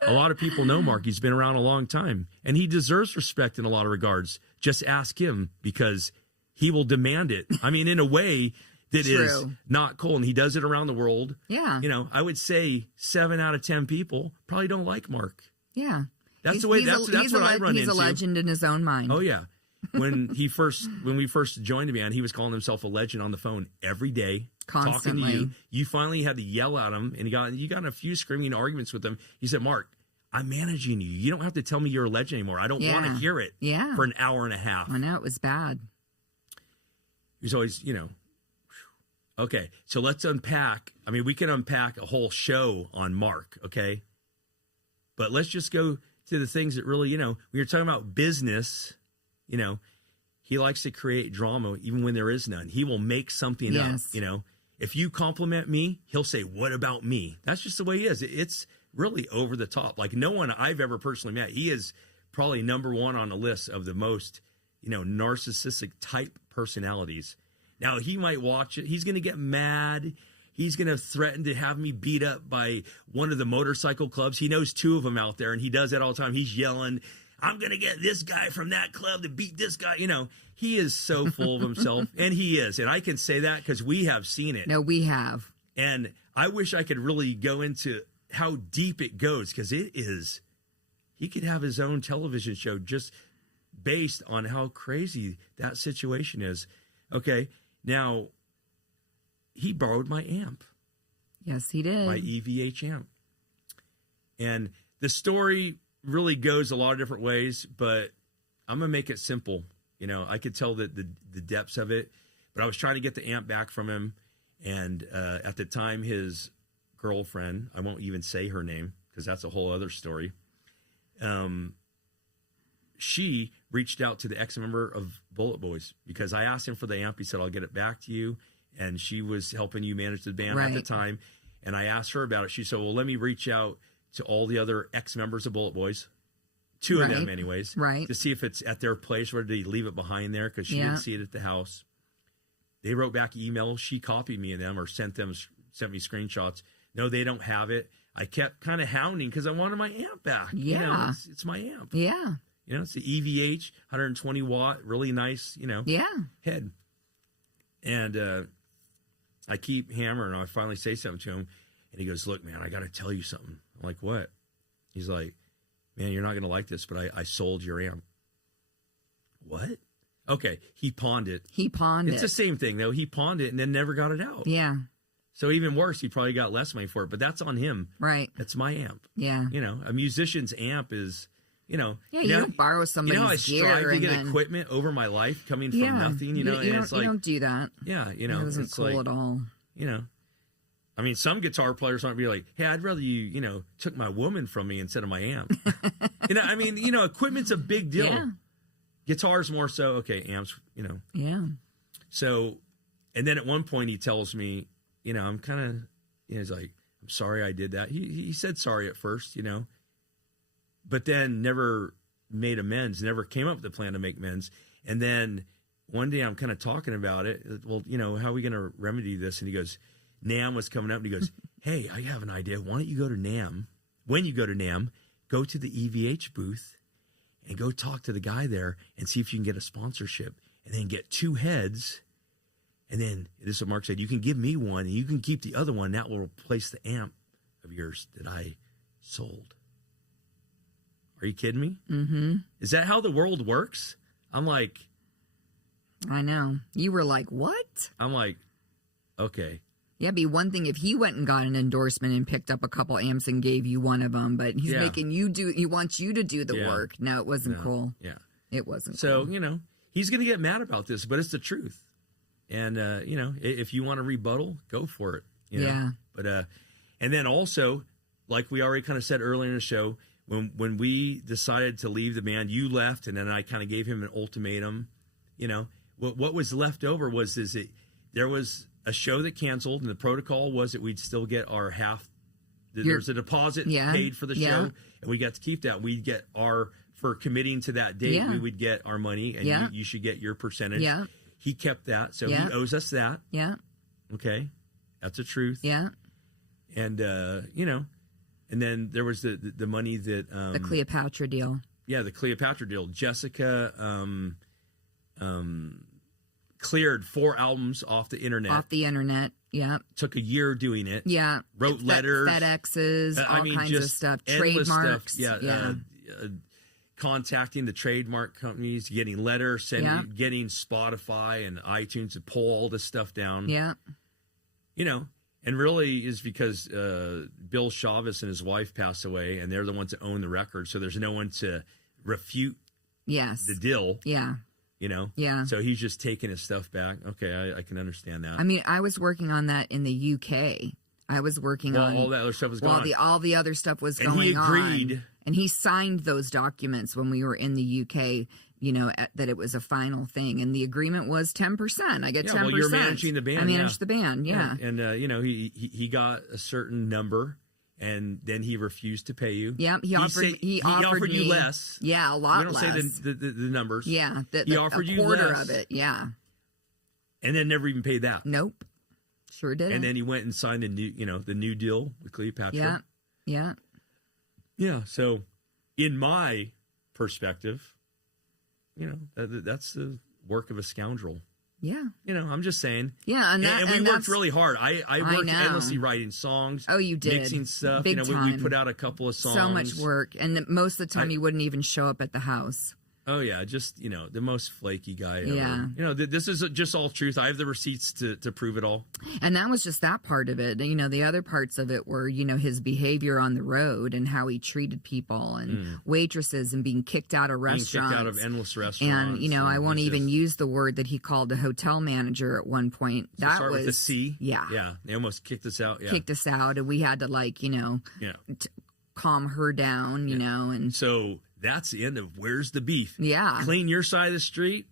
A lot of people know Mark. He's been around a long time, and he deserves respect in a lot of regards. Just ask him, because he will demand it. I mean, in a way that is not cool, and he does it around the world. Yeah. I would say 7 out of 10 people probably don't like Mark. Yeah. That's the way. That's what I run into. He's a legend in his own mind. Oh yeah. When we first joined the band, he was calling himself a legend on the phone every day, constantly talking to you. You finally had to yell at him, and you got in a few screaming arguments with him. He said, "Mark, I'm managing you. You don't have to tell me you're a legend anymore. I don't want to hear it for an hour and a half." I know, it was bad. He's always, Okay, so let's unpack. I mean, we can unpack a whole show on Mark, okay? But let's just go to the things that really, when you're talking about business, he likes to create drama even when there is none. He will make something up, If you compliment me, he'll say, "What about me?" That's just the way he is. It's really over the top. Like no one I've ever personally met. He is probably number one on the list of the most, narcissistic type personalities. Now, he might watch it. He's going to get mad. He's going to threaten to have me beat up by one of the motorcycle clubs. He knows 2 of them out there, and he does that all the time. He's yelling, "I'm going to get this guy from that club to beat this guy." He is so full of himself, and he is. And I can say that because we have seen it. No, we have. And I wish I could really go into how deep it goes, because it is. He could have his own television show just based on how crazy that situation is. Okay, now, he borrowed my amp. Yes, he did. My EVH amp. And the story really goes a lot of different ways, but I'm going to make it simple. I could tell the depths of it, but I was trying to get the amp back from him. And at the time, his girlfriend, I won't even say her name because that's a whole other story. she reached out to the ex-member of Bullet Boys because I asked him for the amp. He said, I'll get it back to you. And she was helping you manage the band at the time. And I asked her about it. She said, well, let me reach out to all the other ex-members of Bullet Boys, 2 of them anyways, to see if it's at their place or did he leave it behind there because she didn't see it at the house. They wrote back emails. She copied me in them or sent me screenshots. No, they don't have it. I kept kind of hounding because I wanted my amp back. Yeah. You know, it's my amp. Yeah. You know, it's the EVH, 120 watt, really nice, you know, head. And I keep hammering. I finally say something to him. And he goes, look, man, I got to tell you something. I'm like, what? He's like, man, you're not going to like this, but I sold your amp. What? Okay. He pawned it. It's the same thing, though. He pawned it and then never got it out. Yeah. So even worse, he probably got less money for it, but that's on him. Right. That's my amp. Yeah. You know, a musician's amp is, you know. Yeah, you don't borrow somebody's gear. You know how I strive to get equipment over my life coming from nothing, you know? You and it's like, you don't do that. Yeah, you know. It isn't it's cool like, at all. You know. I mean, some guitar players might be like, hey, I'd rather you, you know, took my woman from me instead of my amp. You know, I mean, you know, equipment's a big deal. Yeah. Guitars more so. Okay, amps, you know. Yeah. So, and then at one point he tells me, you know, I'm kind of, you know, he's like, I'm sorry I did that. He said sorry at first, you know, but then never made amends, never came up with a plan to make amends. And then one day I'm kind of talking about it. Well, you know, how are we going to remedy this? And he goes, NAMM was coming up and he goes, hey, I have an idea. Why don't you go to NAMM? When you go to NAMM, go to the EVH booth and go talk to the guy there and see if you can get a sponsorship and then get 2 heads. And then, this is what Mark said, you can give me one and you can keep the other one. That will replace the amp of yours that I sold. Are you kidding me? Mm-hmm. Is that how the world works? I'm like. I know. You were like, what? I'm like, okay. Yeah, it'd be one thing if he went and got an endorsement and picked up a couple amps and gave you one of them, but he's making you do, he wants you to do the work. No, it wasn't cool. Yeah. It wasn't so, cool. you know, he's going to get mad about this, but it's the truth. And, you know, if you want to rebuttal, go for it. You know? Yeah. But, and then also, like we already kind of said earlier in the show, when we decided to leave the band, you left, and then I kind of gave him an ultimatum. You know, what was left over was there was a show that canceled, and the protocol was that we'd still get our half. There's a deposit paid for the show, and we got to keep that. We'd get for committing to that date, we would get our money, and you should get your percentage. Yeah. He kept that, so he owes us that. Yeah. Okay. That's the truth. Yeah. And, you know, and then there was the money that... the Cleopatra deal. Yeah, the Cleopatra deal. Jessica cleared 4 albums off the internet. Yeah. Took a year doing it. Yeah. Wrote letters. FedExes, all kinds of stuff. Trademarks. Stuff. Yeah. Contacting the trademark companies, getting letters, getting Spotify and iTunes to pull all this stuff down. Yeah. You know, and really is because Bill Chavez and his wife passed away, and they're the ones that own the record, so there's no one to refute the deal. Yeah. You know? Yeah. So he's just taking his stuff back. Okay, I can understand that. I mean, I was working on that in the UK. I was working on all that other stuff was going on. All the other stuff was and going on. He agreed. And he signed those documents when we were in the UK, you know, that it was a final thing. And the agreement was 10%. I get 10%. Well, you're managing the band. I managed the band, yeah. And you know, he got a certain number, and then he refused to pay you. Yeah, he offered you me less. Yeah, a lot we don't less. say the numbers. Yeah, he offered a you quarter less, of it, yeah. And then never even paid that. Nope. Sure did. And then he went and signed the new deal with Cleopatra. Yeah. Yeah. Yeah. So, in my perspective, you know, that's the work of a scoundrel. Yeah. You know, I'm just saying. Yeah, and we worked really hard. I worked endlessly writing songs. Oh, you did. Mixing stuff. Big you know, time. we put out a couple of songs. So much work. And most of the time, you wouldn't even show up at the house. Oh, yeah. Just, you know, the most flaky guy ever. Yeah. You know, this is just all truth. I have the receipts to prove it all. And that was just that part of it. You know, the other parts of it were, you know, his behavior on the road and how he treated people and waitresses and being kicked out of restaurants. Being kicked out of endless restaurants. And, you know, I won't even use the word that he called a hotel manager at one point. That start was with a C. Yeah. Yeah. They almost kicked us out. Yeah. Kicked us out. And we had to, like, you know, calm her down, you know. And so that's the end of Where's the Beef. Yeah. Clean your side of the street.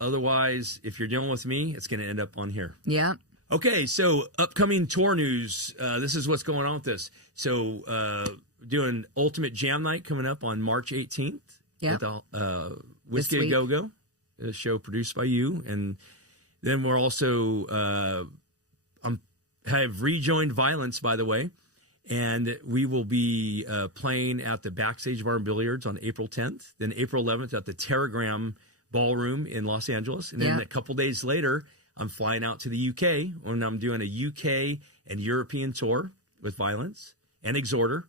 Otherwise, if you're dealing with me, it's going to end up on here. Yeah. Okay, so upcoming tour news. This is what's going on with this. So doing Ultimate Jam Night coming up on March 18th. Yeah. At the Whiskey Go Go, a show produced by you. And then we're also, have rejoined Violence, by the way. And we will be playing at the Backstage Bar and Billiards on April 10th. Then April 11th at the Terragram Ballroom in Los Angeles. And then a couple days later, I'm flying out to the UK when I'm doing a UK and European tour with Violence and Exhorter.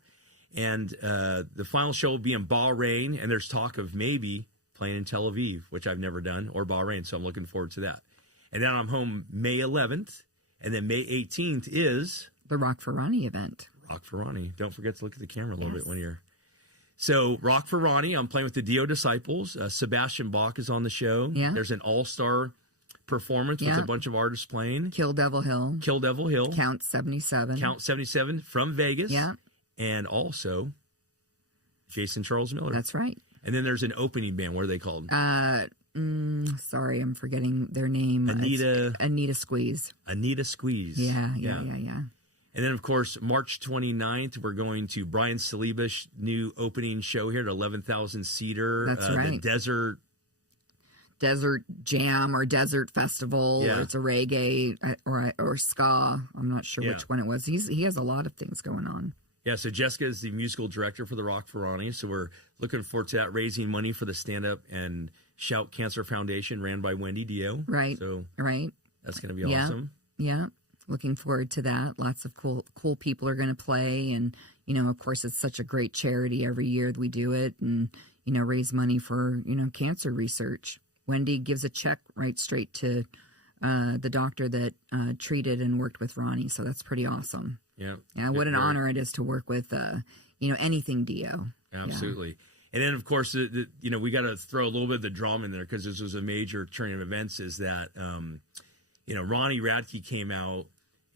And the final show will be in Bahrain. And there's talk of maybe playing in Tel Aviv, which I've never done, or Bahrain. So I'm looking forward to that. And then I'm home May 11th. And then May 18th is the Rock for Ronnie event. Rock for Ronnie. Don't forget to look at the camera a little bit when you're. So Rock for Ronnie, I'm playing with the Dio Disciples. Sebastian Bach is on the show. Yeah. There's an all-star performance with a bunch of artists playing. Kill Devil Hill. Kill Devil Hill. Count 77. Count 77 from Vegas. Yeah. And also Jason Charles Miller. That's right. And then there's an opening band. What are they called? Sorry, I'm forgetting their name. Anita Squeeze. Anita Squeeze. Yeah. And then, of course, March 29th, we're going to Brian Saliba's new opening show here at 11,000-seater. That's right. The Desert Jam or Desert Festival. Yeah. Or it's a reggae or ska. I'm not sure which one it was. He has a lot of things going on. Yeah, so Jessica is the musical director for the Rock for Ronnie. So we're looking forward to that, raising money for the Stand Up and Shout Cancer Foundation ran by Wendy Dio. Right. So that's going to be awesome. Yeah. Looking forward to that. Lots of cool people are going to play. And, of course, it's such a great charity every year that we do it and, raise money for, cancer research. Wendy gives a check right straight to the doctor that treated and worked with Ronnie. So that's pretty awesome. Yeah. Yeah. What an honor it is to work with, anything Dio. Absolutely. Yeah. And then, of course, we got to throw a little bit of the drama in there because this was a major turn of events is that, Ronnie Radke came out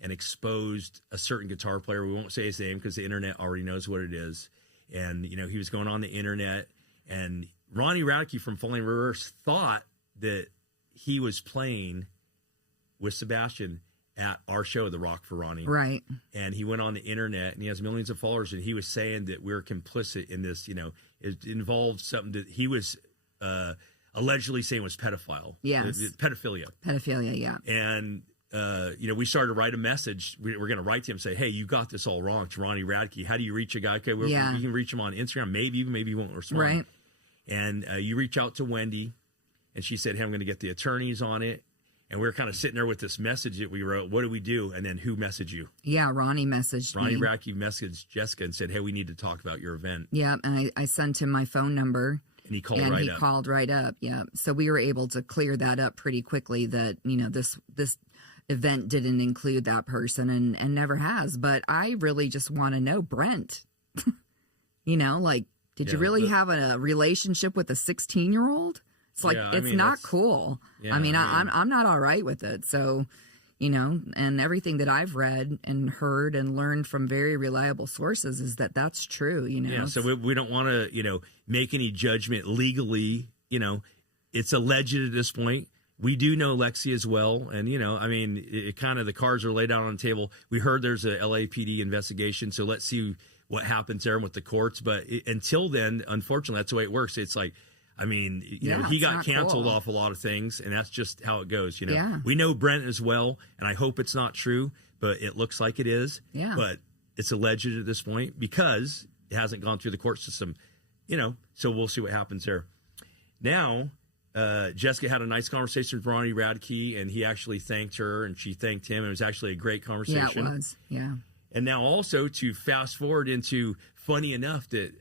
and exposed a certain guitar player. We won't say his name because the internet already knows what it is. And, he was going on the internet. And Ronnie Radke from Falling Reverse thought that he was playing with Sebastian at our show, The Rock for Ronnie. Right. And he went on the internet, and he has millions of followers, and he was saying that we're complicit in this. It involved something that he was allegedly saying was pedophile. Yes. Pedophilia. Pedophilia, yeah. And we started to write a message. We're going to write to him and say, hey, you got this all wrong to Ronnie Radke. How do you reach a guy? Okay, you can reach him on Instagram. Maybe he won't respond. Right. And you reach out to Wendy, and she said, hey, I'm going to get the attorneys on it. And we were kind of sitting there with this message that we wrote. What do we do? And then who messaged you? Yeah, Ronnie messaged me. Ronnie Radke messaged Jessica and said, hey, we need to talk about your event. Yeah, and I sent him my phone number. And he called right up. Yeah. So we were able to clear that up pretty quickly that, this event didn't include that person and never has. But I really just want to know, Brent, did you really have a relationship with a 16-year-old? It's like, it's not cool. Yeah, I'm not all right with it. So, and everything that I've read and heard and learned from very reliable sources is that that's true, Yeah, so we don't want to, make any judgment legally. It's alleged at this point. We do know Lexi as well. And, it kind of the cards are laid out on the table. We heard there's a LAPD investigation. So let's see what happens there with the courts. But until then, unfortunately, that's the way it works. It's like, he got canceled off a lot of things, and that's just how it goes. We know Brent as well, and I hope it's not true, but it looks like it is. Yeah. But it's alleged at this point because it hasn't gone through the court system. So we'll see what happens there. Now, Jessica had a nice conversation with Ronnie Radke, and he actually thanked her, and she thanked him. It was actually a great conversation. Yeah, it was. Yeah. And now also to fast forward into funny enough that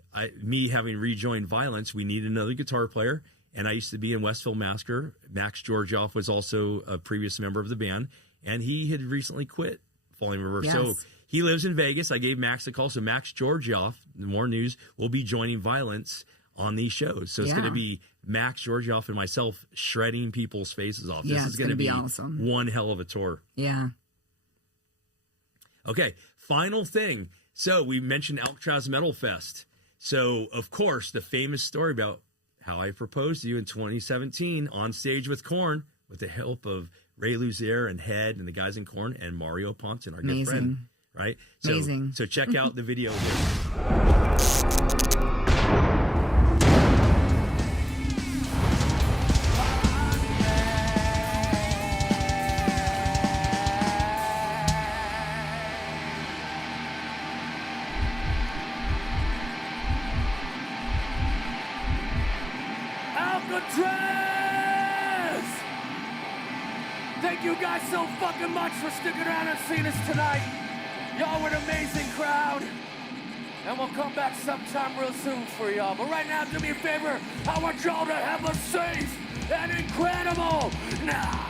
me having rejoined Violence, we need another guitar player. And I used to be in Westville Massacre. Max Georgioff was also a previous member of the band, and he had recently quit Falling Reverse. Yes. So he lives in Vegas. I gave Max a call. So Max Georgioff, more news, will be joining Violence on these shows. So it's going to be Max Georgioff and myself shredding people's faces off. This is going to be awesome. One hell of a tour. Yeah. Okay, final thing. So we mentioned Alcatraz Metal Fest. So, of course, the famous story about how I proposed to you in 2017 on stage with Korn with the help of Ray Luzier and Head and the guys in Korn and Mario Ponton, our good friend. Right? So, Amazing. So check out the video here. Thank you guys so fucking much for sticking around and seeing us tonight. Y'all were an amazing crowd. And we'll come back sometime real soon for y'all. But right now, do me a favor. I want y'all to have a safe and incredible night.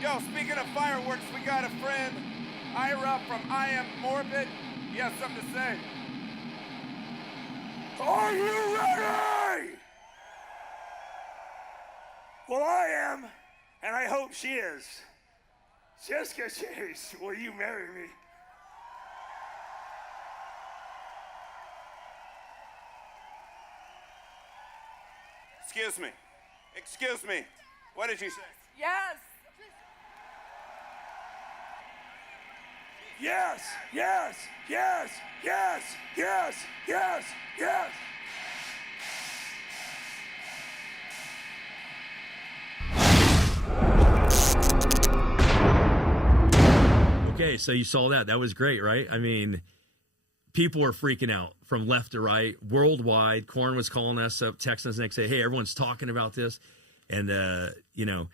Yo, speaking of fireworks, we got a friend, Ira from I Am Morbid. He has something to say. Are you ready? Well, I am, and I hope she is. Jessica Chase, will you marry me? Excuse me. Excuse me. What did you say? Yes. Yes, yes, yes, yes, yes, yes, yes. Okay, so you saw that. That was great, right? I mean, people were freaking out from left to right, worldwide. Korn was calling us up, texting us next day, hey, everyone's talking about this. And, you know,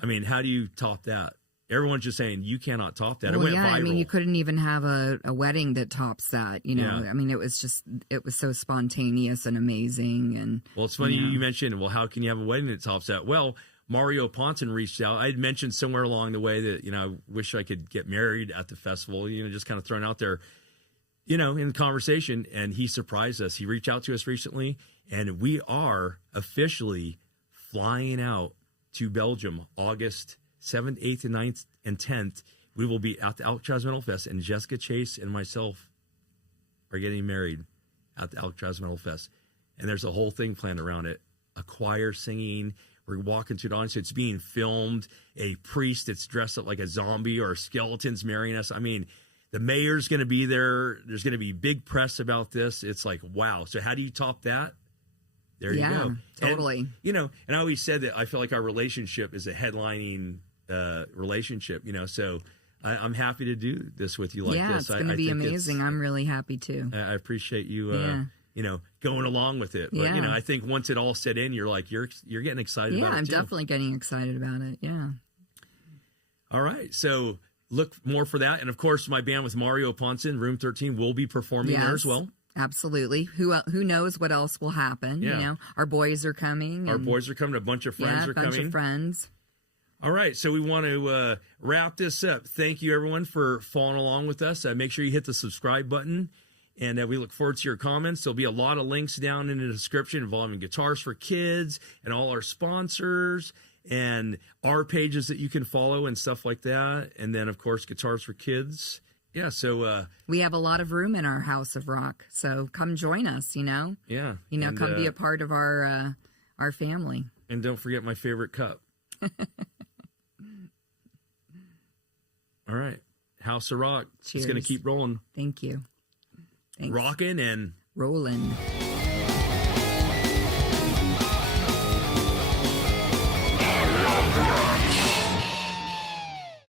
I mean, how do you top that? Everyone's just saying you cannot top that. Well, it went yeah, viral. I mean, you couldn't even have a wedding that tops that. You know, Yeah. I mean, it was so spontaneous and amazing. And Well, it's funny you mentioned, well, how can you have a wedding that tops that? Well, Mario Ponton reached out. I had mentioned somewhere along the way that, you know, I wish I could get married at the festival, you know, just kind of thrown out there, you know, in the conversation. And he surprised us. He reached out to us recently, and we are officially flying out to Belgium August 7th, 8th, and 9th, and 10th. We will be at the Alcatraz Metal Fest, and Jessica Chase and myself are getting married at the Alcatraz Metal Fest. And there's a whole thing planned around it. A choir singing. We're walking through the audience. It's being filmed. A priest that's dressed up like a zombie or skeletons marrying us. I mean, the mayor's going to be there. There's going to be big press about this. It's like, wow. So how do you top that? There you go. Totally. And, you know, and I always said that I feel like our relationship is a headlining relationship, you know, so I'm happy to do this with you like yeah, this. it's going to be amazing. I'm really happy too. I appreciate you, you know, going along with it. But, you know, I think once it all set in, you're like, you're getting excited about it. Yeah, I'm too. definitely getting excited about it. Yeah. All right. So look more for that. And of course, my band with Mario Ponton, Room 13, will be performing there as well. Absolutely. Who knows what else will happen? Yeah. You know, our boys are coming. Our boys are coming. A bunch of friends are coming. A bunch of friends. All right, so we want to wrap this up. Thank you, everyone, for following along with us. Make sure you hit the subscribe button, and we look forward to your comments. There'll be a lot of links down in the description involving Guitars for Kids and all our sponsors and our pages that you can follow and stuff like that. And then, of course, Guitars for Kids. Yeah, so... we have a lot of room in our House of Rock, so come join us, you know? Yeah. You know, come be a part of our family. And don't forget my favorite cup. All right. House of Rock. Cheers. It's going to keep rolling. Thank you. Thanks. Rocking and rolling.